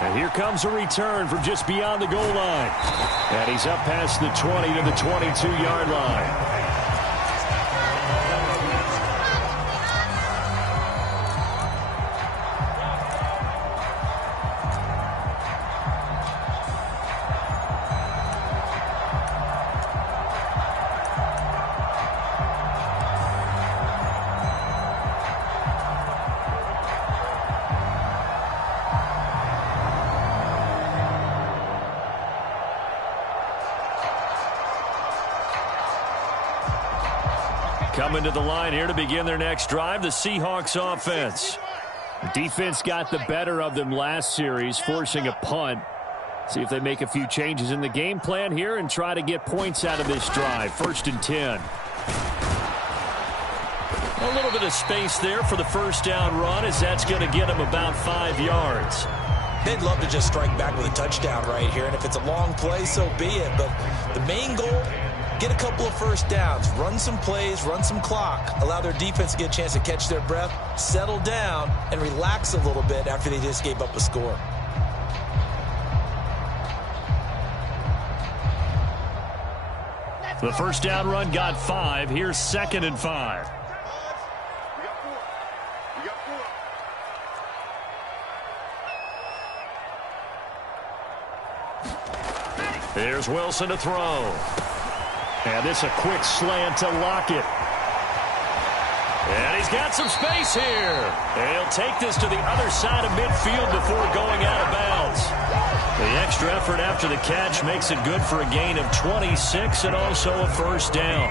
And here comes a return from just beyond the goal line. And he's up past the 20 to the 22-yard line. Coming to the line here to begin their next drive, the Seahawks offense. Defense got the better of them last series, forcing a punt. See if they make a few changes in the game plan here and try to get points out of this drive. 1st and 10. A little bit of space there for the first down run, as that's going to get them about 5 yards. They'd love to just strike back with a touchdown right here, and if it's a long play, so be it. But the main goal, get a couple of first downs, run some plays, run some clock, allow their defense to get a chance to catch their breath, settle down, and relax a little bit after they just gave up a score. The first down run got 5. Here's 2nd and 5. Here's Wilson to throw. And this a quick slant to Lockett. And he's got some space here. And he'll take this to the other side of midfield before going out of bounds. The extra effort after the catch makes it good for a gain of 26 and also a first down.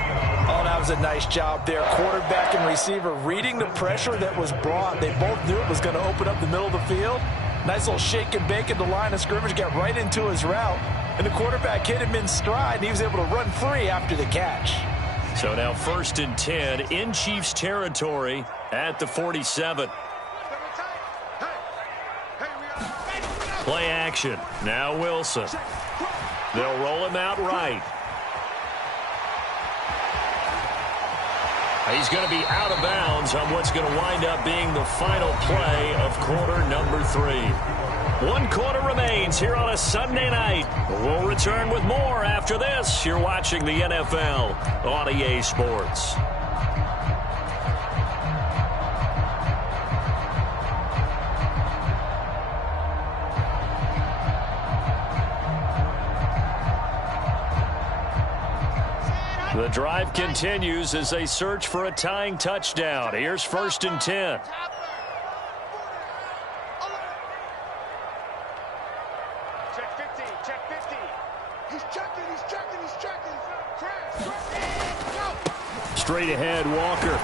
Oh, that was a nice job there. Quarterback and receiver reading the pressure that was brought. They both knew it was going to open up the middle of the field. Nice little shake and bake at the line of scrimmage, got right into his route. And the quarterback hit him in stride, and he was able to run free after the catch. So now 1st and 10 in Chiefs territory at the 47. Play action. Now Wilson. They'll roll him out right. He's going to be out of bounds on what's going to wind up being the final play of quarter number 3. 1 quarter remains here on a Sunday night. We'll return with more after this. You're watching the NFL on EA Sports. The drive continues as they search for a tying touchdown. Here's 1st and 10. Check 50, check 50. He's checking. Go. Straight ahead, Walker.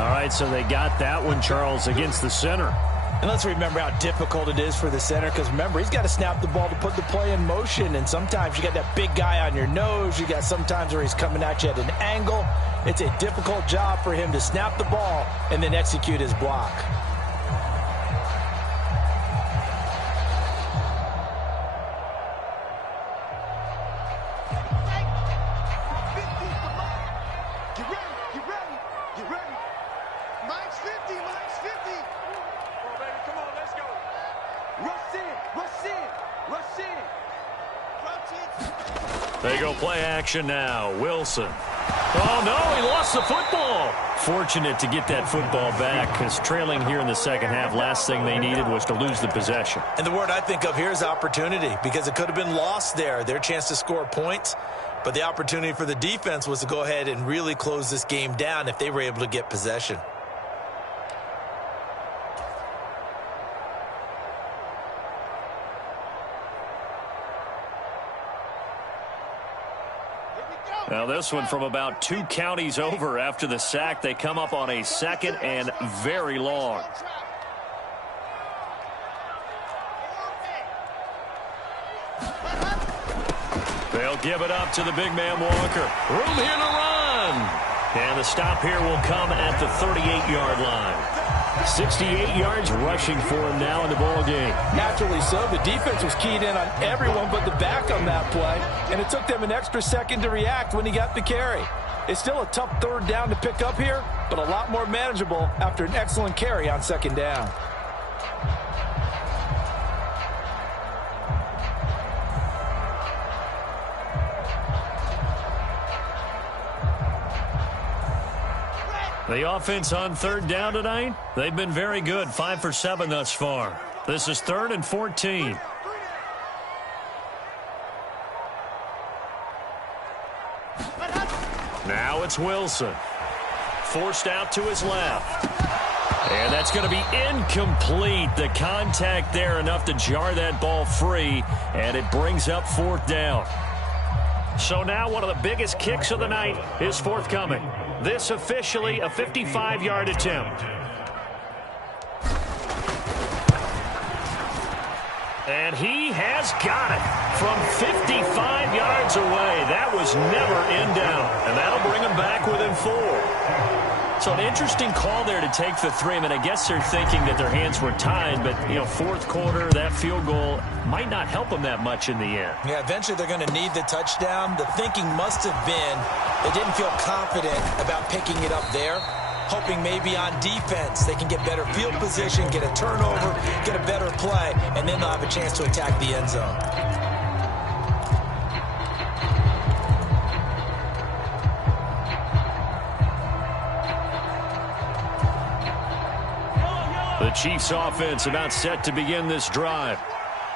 All right, so they got that one, Charles, against the center. And let's remember how difficult it is for the center, because remember, he's got to snap the ball to put the play in motion, and sometimes you got that big guy on your nose. You got sometimes where he's coming at you at an angle. It's a difficult job for him to snap the ball and then execute his block. Get ready. Mine's 50. Oh, baby, come on, let's go. Rush in. They go play action now. Wilson. Oh, no, he lost the football. Fortunate to get that football back, because trailing here in the second half, last thing they needed was to lose the possession. And the word I think of here is opportunity, because it could have been lost there. Their chance to score points, but the opportunity for the defense was to go ahead and really close this game down if they were able to get possession. Now this one from about 2 counties over after the sack. They come up on a 2nd and very long. They'll give it up to the big man Walker. Room here to run. And the stop here will come at the 38-yard line. 68 yards rushing for him now in the ball game. Naturally so. The defense was keyed in on everyone but the back on that play, and it took them an extra second to react when he got the carry. It's still a tough 3rd down to pick up here, but a lot more manageable after an excellent carry on 2nd down. The offense on 3rd down tonight, they've been very good. 5 for 7 thus far. This is 3rd and 14. Now it's Wilson. Forced out to his left. And that's going to be incomplete. The contact there enough to jar that ball free, and it brings up 4th down. So now one of the biggest kicks of the night is forthcoming. This officially a 55-yard attempt. And he has got it from 55 yards away. That was never in down, and that'll bring him back within 4. So an interesting call there to take the 3. I mean, I guess they're thinking that their hands were tied, but, you know, 4th quarter, that field goal might not help them that much in the end. Yeah, eventually they're going to need the touchdown. The thinking must have been they didn't feel confident about picking it up there, hoping maybe on defense they can get better field position, get a turnover, get a better play, and then they'll have a chance to attack the end zone. The Chiefs offense about set to begin this drive.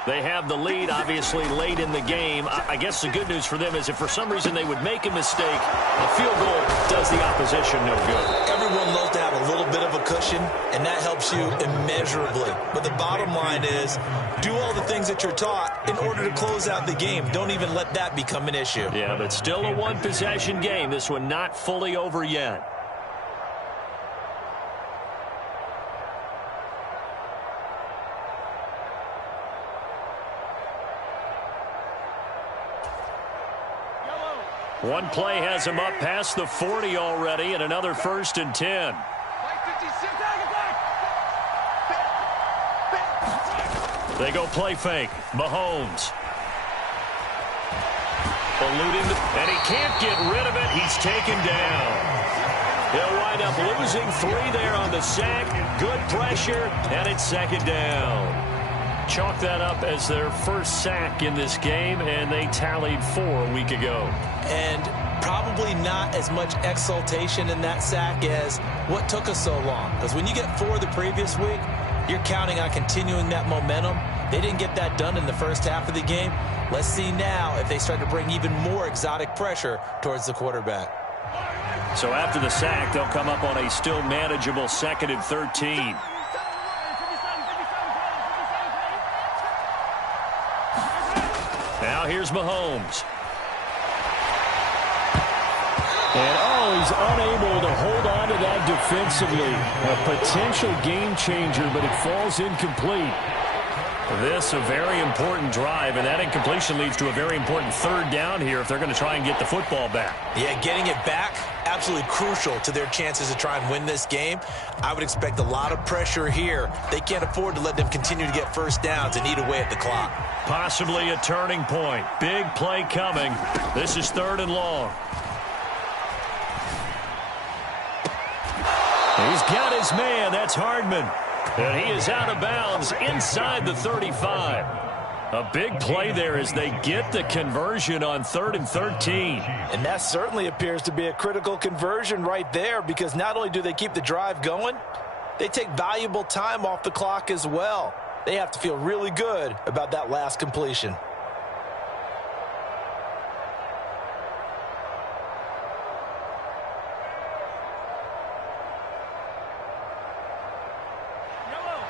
They have the lead, obviously, late in the game. I guess the good news for them is if for some reason they would make a mistake, a field goal does the opposition no good. Everyone loves to have a little bit of a cushion, and that helps you immeasurably. But the bottom line is, do all the things that you're taught in order to close out the game. Don't even let that become an issue. Yeah, but still a one-possession game. This one not fully over yet. One play has him up past the 40 already, and another 1st and 10. They go play fake. Mahomes. Eluding, and he can't get rid of it. He's taken down. He'll wind up losing 3 there on the sack. Good pressure, and it's 2nd down. Chalk that up as their first sack in this game, and they tallied 4 a week ago. And probably not as much exultation in that sack as what took us so long. Because when you get 4 the previous week, you're counting on continuing that momentum. They didn't get that done in the first half of the game. Let's see now if they start to bring even more exotic pressure towards the quarterback. So after the sack, they'll come up on a still manageable 2nd and 13. Now here's Mahomes. And, he's unable to hold on to that defensively. A potential game changer, but it falls incomplete. This a very important drive, and that incompletion leads to a very important 3rd down here if they're going to try and get the football back. Yeah, getting it back, absolutely crucial to their chances to try and win this game. I would expect a lot of pressure here. They can't afford to let them continue to get first downs and eat away at the clock. Possibly a turning point. Big play coming. This is 3rd and long. He's got his man. That's Hardman. And he is out of bounds inside the 35. A big play there as they get the conversion on 3rd and 13. And that certainly appears to be a critical conversion right there, because not only do they keep the drive going, they take valuable time off the clock as well. They have to feel really good about that last completion.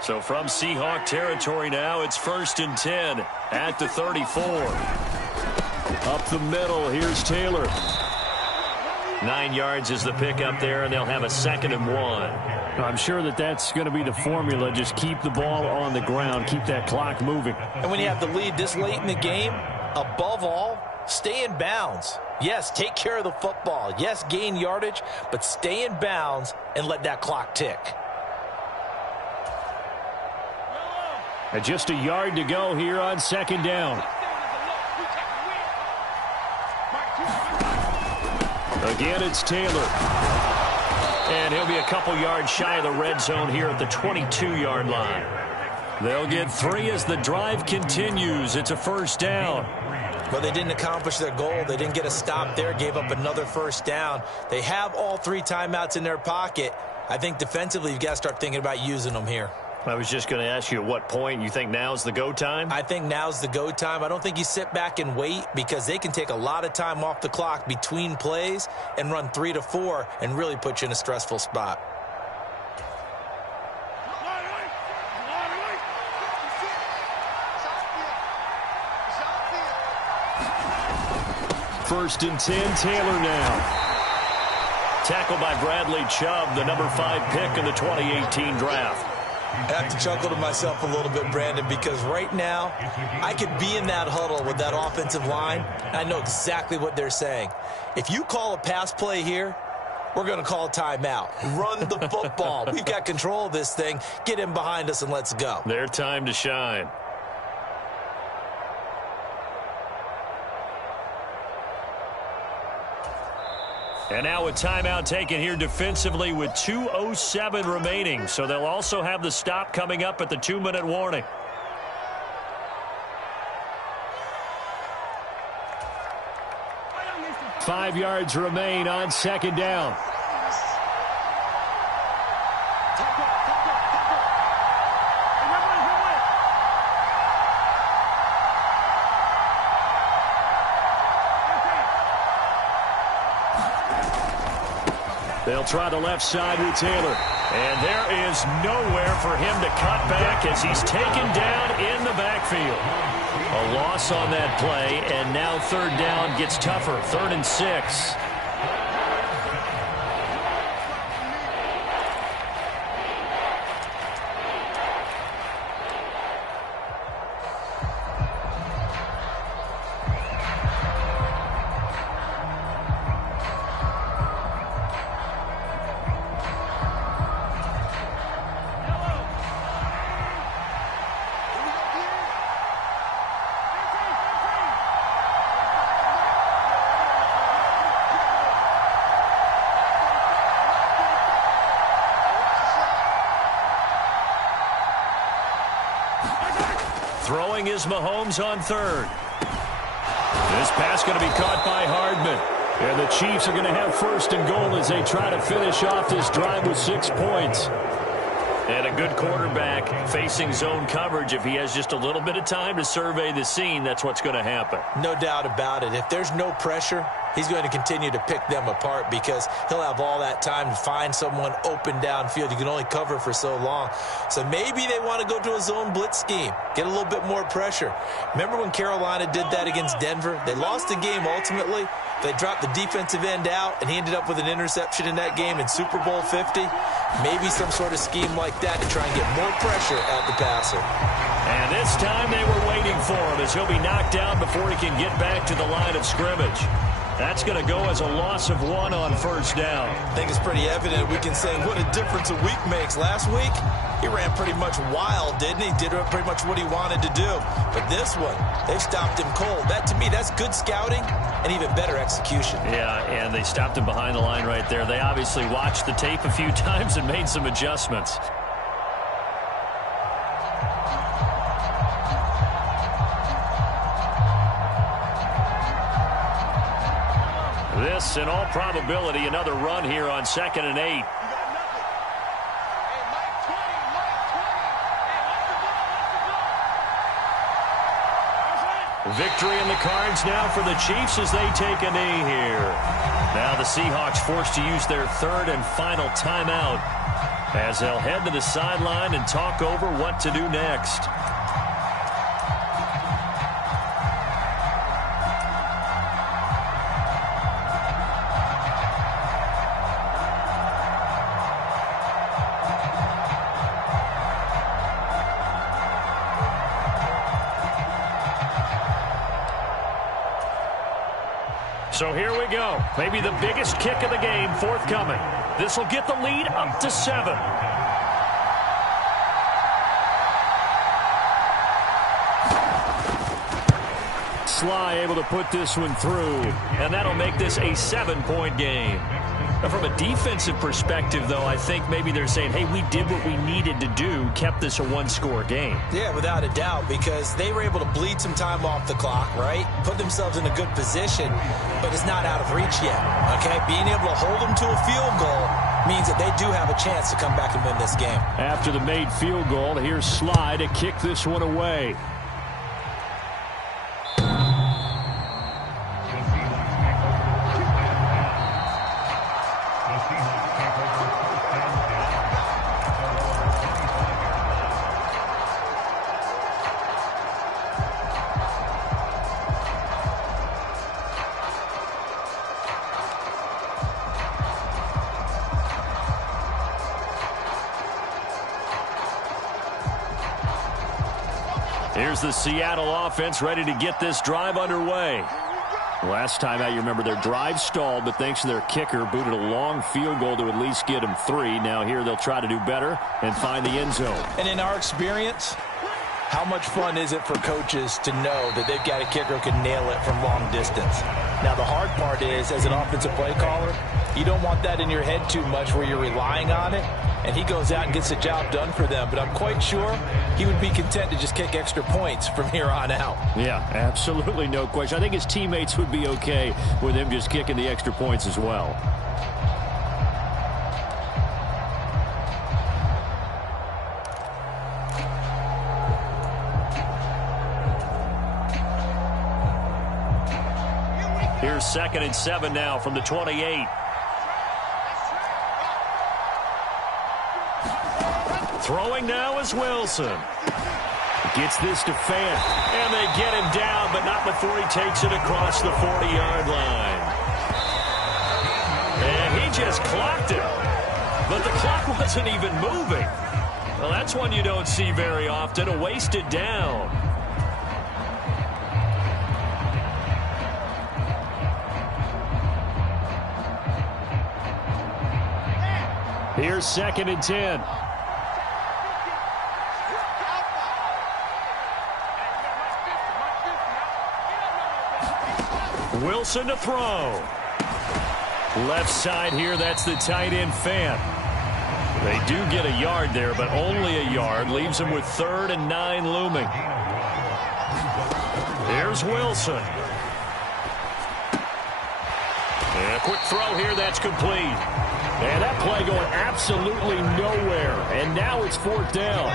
So from Seahawk territory now, it's 1st and 10 at the 34. Up the middle, here's Taylor. 9 yards is the pickup there, and they'll have a 2nd and 1. I'm sure that's going to be the formula. Just keep the ball on the ground, keep that clock moving. And when you have the lead this late in the game, above all, stay in bounds. Yes, take care of the football. Yes, gain yardage, but stay in bounds and let that clock tick. And just a yard to go here on 2nd down. Again, it's Taylor. And he'll be a couple yards shy of the red zone here at the 22-yard line. They'll get 3 as the drive continues. It's a 1st down. Well, they didn't accomplish their goal. They didn't get a stop there, gave up another 1st down. They have all 3 timeouts in their pocket. I think defensively you've got to start thinking about using them here. I was just going to ask you at what point you think now's the go time? I think now's the go time. I don't think you sit back and wait, because they can take a lot of time off the clock between plays and run 3 to 4 and really put you in a stressful spot. First and 10, Taylor now. Tackled by Bradley Chubb, the number 5 pick in the 2018 draft. I have to chuckle to myself a little bit, Brandon, because right now I could be in that huddle with that offensive line, and I know exactly what they're saying. If you call a pass play here, we're going to call a timeout. Run the football. We've got control of this thing. Get in behind us and let's go. Their time to shine. And now a timeout taken here defensively with 2:07 remaining. So they'll also have the stop coming up at the 2-minute warning. Five yards remain on 2nd down. They'll try the left side with Taylor. And there is nowhere for him to cut back as he's taken down in the backfield. A loss on that play, and now 3rd down gets tougher. 3rd and 6. Throwing is Mahomes on third. This pass going to be caught by Hardman. And the Chiefs are going to have first and goal as they try to finish off this drive with 6 points. And a good quarterback facing zone coverage. If he has just a little bit of time to survey the scene, that's what's going to happen. No doubt about it. If there's no pressure, he's going to continue to pick them apart because he'll have all that time to find someone open downfield. You can only cover for so long. So maybe they want to go to a zone blitz scheme, get a little bit more pressure. Remember when Carolina did that against Denver? They lost the game ultimately. They dropped the defensive end out, and he ended up with an interception in that game in Super Bowl 50. Maybe some sort of scheme like that to try and get more pressure at the passer. And this time they were waiting for him as he'll be knocked down before he can get back to the line of scrimmage. That's going to go as a loss of 1 on first down. I think it's pretty evident. We can say what a difference a week makes. Last week, he ran pretty much wild, didn't he? Did pretty much what he wanted to do. But this one, they've stopped him cold. That, to me, that's good scouting and even better execution. Yeah, and they stopped him behind the line right there. They obviously watched the tape a few times and made some adjustments. This, in all probability, another run here on 2nd and 8. Victory in the cards now for the Chiefs as they take a knee here. Now the Seahawks forced to use their 3rd and final timeout as they'll head to the sideline and talk over what to do next. So here we go. Maybe the biggest kick of the game forthcoming. This will get the lead up to 7. Sly able to put this one through, and that'll make this a 7-point game. Now, from a defensive perspective, though, I think maybe they're saying, hey, we did what we needed to do, kept this a 1-score game. Yeah, without a doubt, because they were able to bleed some time off the clock, right? Put themselves in a good position, but it's not out of reach yet, okay? Being able to hold them to a field goal means that they do have a chance to come back and win this game. After the made field goal, here's Sly to kick this one away. Here's the Seattle offense ready to get this drive underway. Last time out, you remember their drive stalled, but thanks to their kicker, booted a long field goal to at least get them 3. Now here they'll try to do better and find the end zone. And in our experience, how much fun is it for coaches to know that they've got a kicker who can nail it from long distance? Now, the hard part is, as an offensive play caller, you don't want that in your head too much where you're relying on it, and he goes out and gets the job done for them. But I'm quite sure he would be content to just kick extra points from here on out. Yeah, absolutely no question. I think his teammates would be okay with him just kicking the extra points as well. Here's 2nd and 7 now from the 28. Throwing now is Wilson. Gets this to Fant, and they get him down, but not before he takes it across the 40-yard line. And he just clocked it, but the clock wasn't even moving. Well, that's one you don't see very often, a wasted down. Here's 2nd and 10. Wilson to throw. Left side here, that's the tight end Fant. They do get a yard there, but only a yard. Leaves them with 3rd and 9 looming. Here's Wilson. And a quick throw here, that's complete. And that play going absolutely nowhere. And now it's 4th down.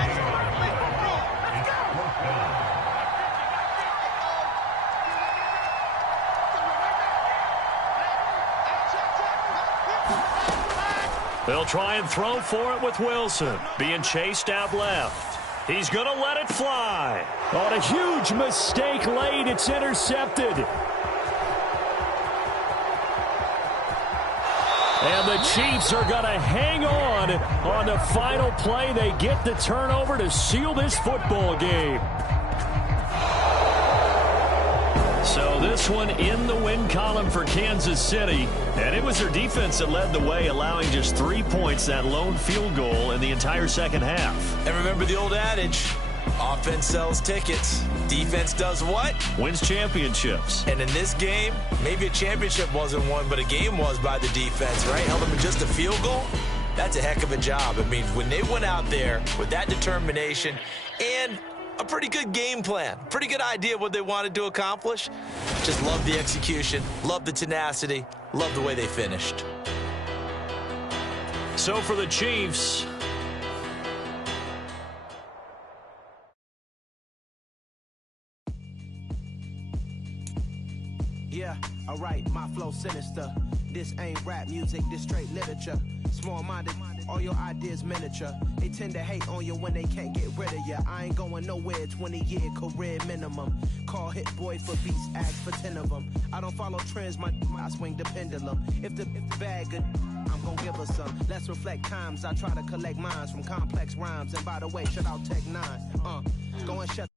They'll try and throw for it with Wilson. Being chased out left. He's going to let it fly. On a huge mistake late, it's intercepted. And the Chiefs are going to hang on the final play. They get the turnover to seal this football game. So this one in the win column for Kansas City. And it was their defense that led the way, allowing just 3 points, that lone field goal in the entire second half. And remember the old adage, offense sells tickets. Defense does what? Wins championships. And in this game, maybe a championship wasn't won, but a game was by the defense, right? Held them to just a field goal. That's a heck of a job. I mean, when they went out there with that determination and a pretty good game plan, pretty good idea of what they wanted to accomplish, just love the execution, love the tenacity, love the way they finished. So for the Chiefs, yeah, alright, my flow sinister. This ain't rap music, this straight literature. Small-minded, all your ideas miniature. They tend to hate on you when they can't get rid of you. I ain't going nowhere, 20-year career minimum. Call hit boy for beats, ask for 10 of them. I don't follow trends, I swing the pendulum. If the bag good, I'm gonna give her some. Let's reflect times, I try to collect minds from complex rhymes. And by the way, shout out Tech 9. Go and shut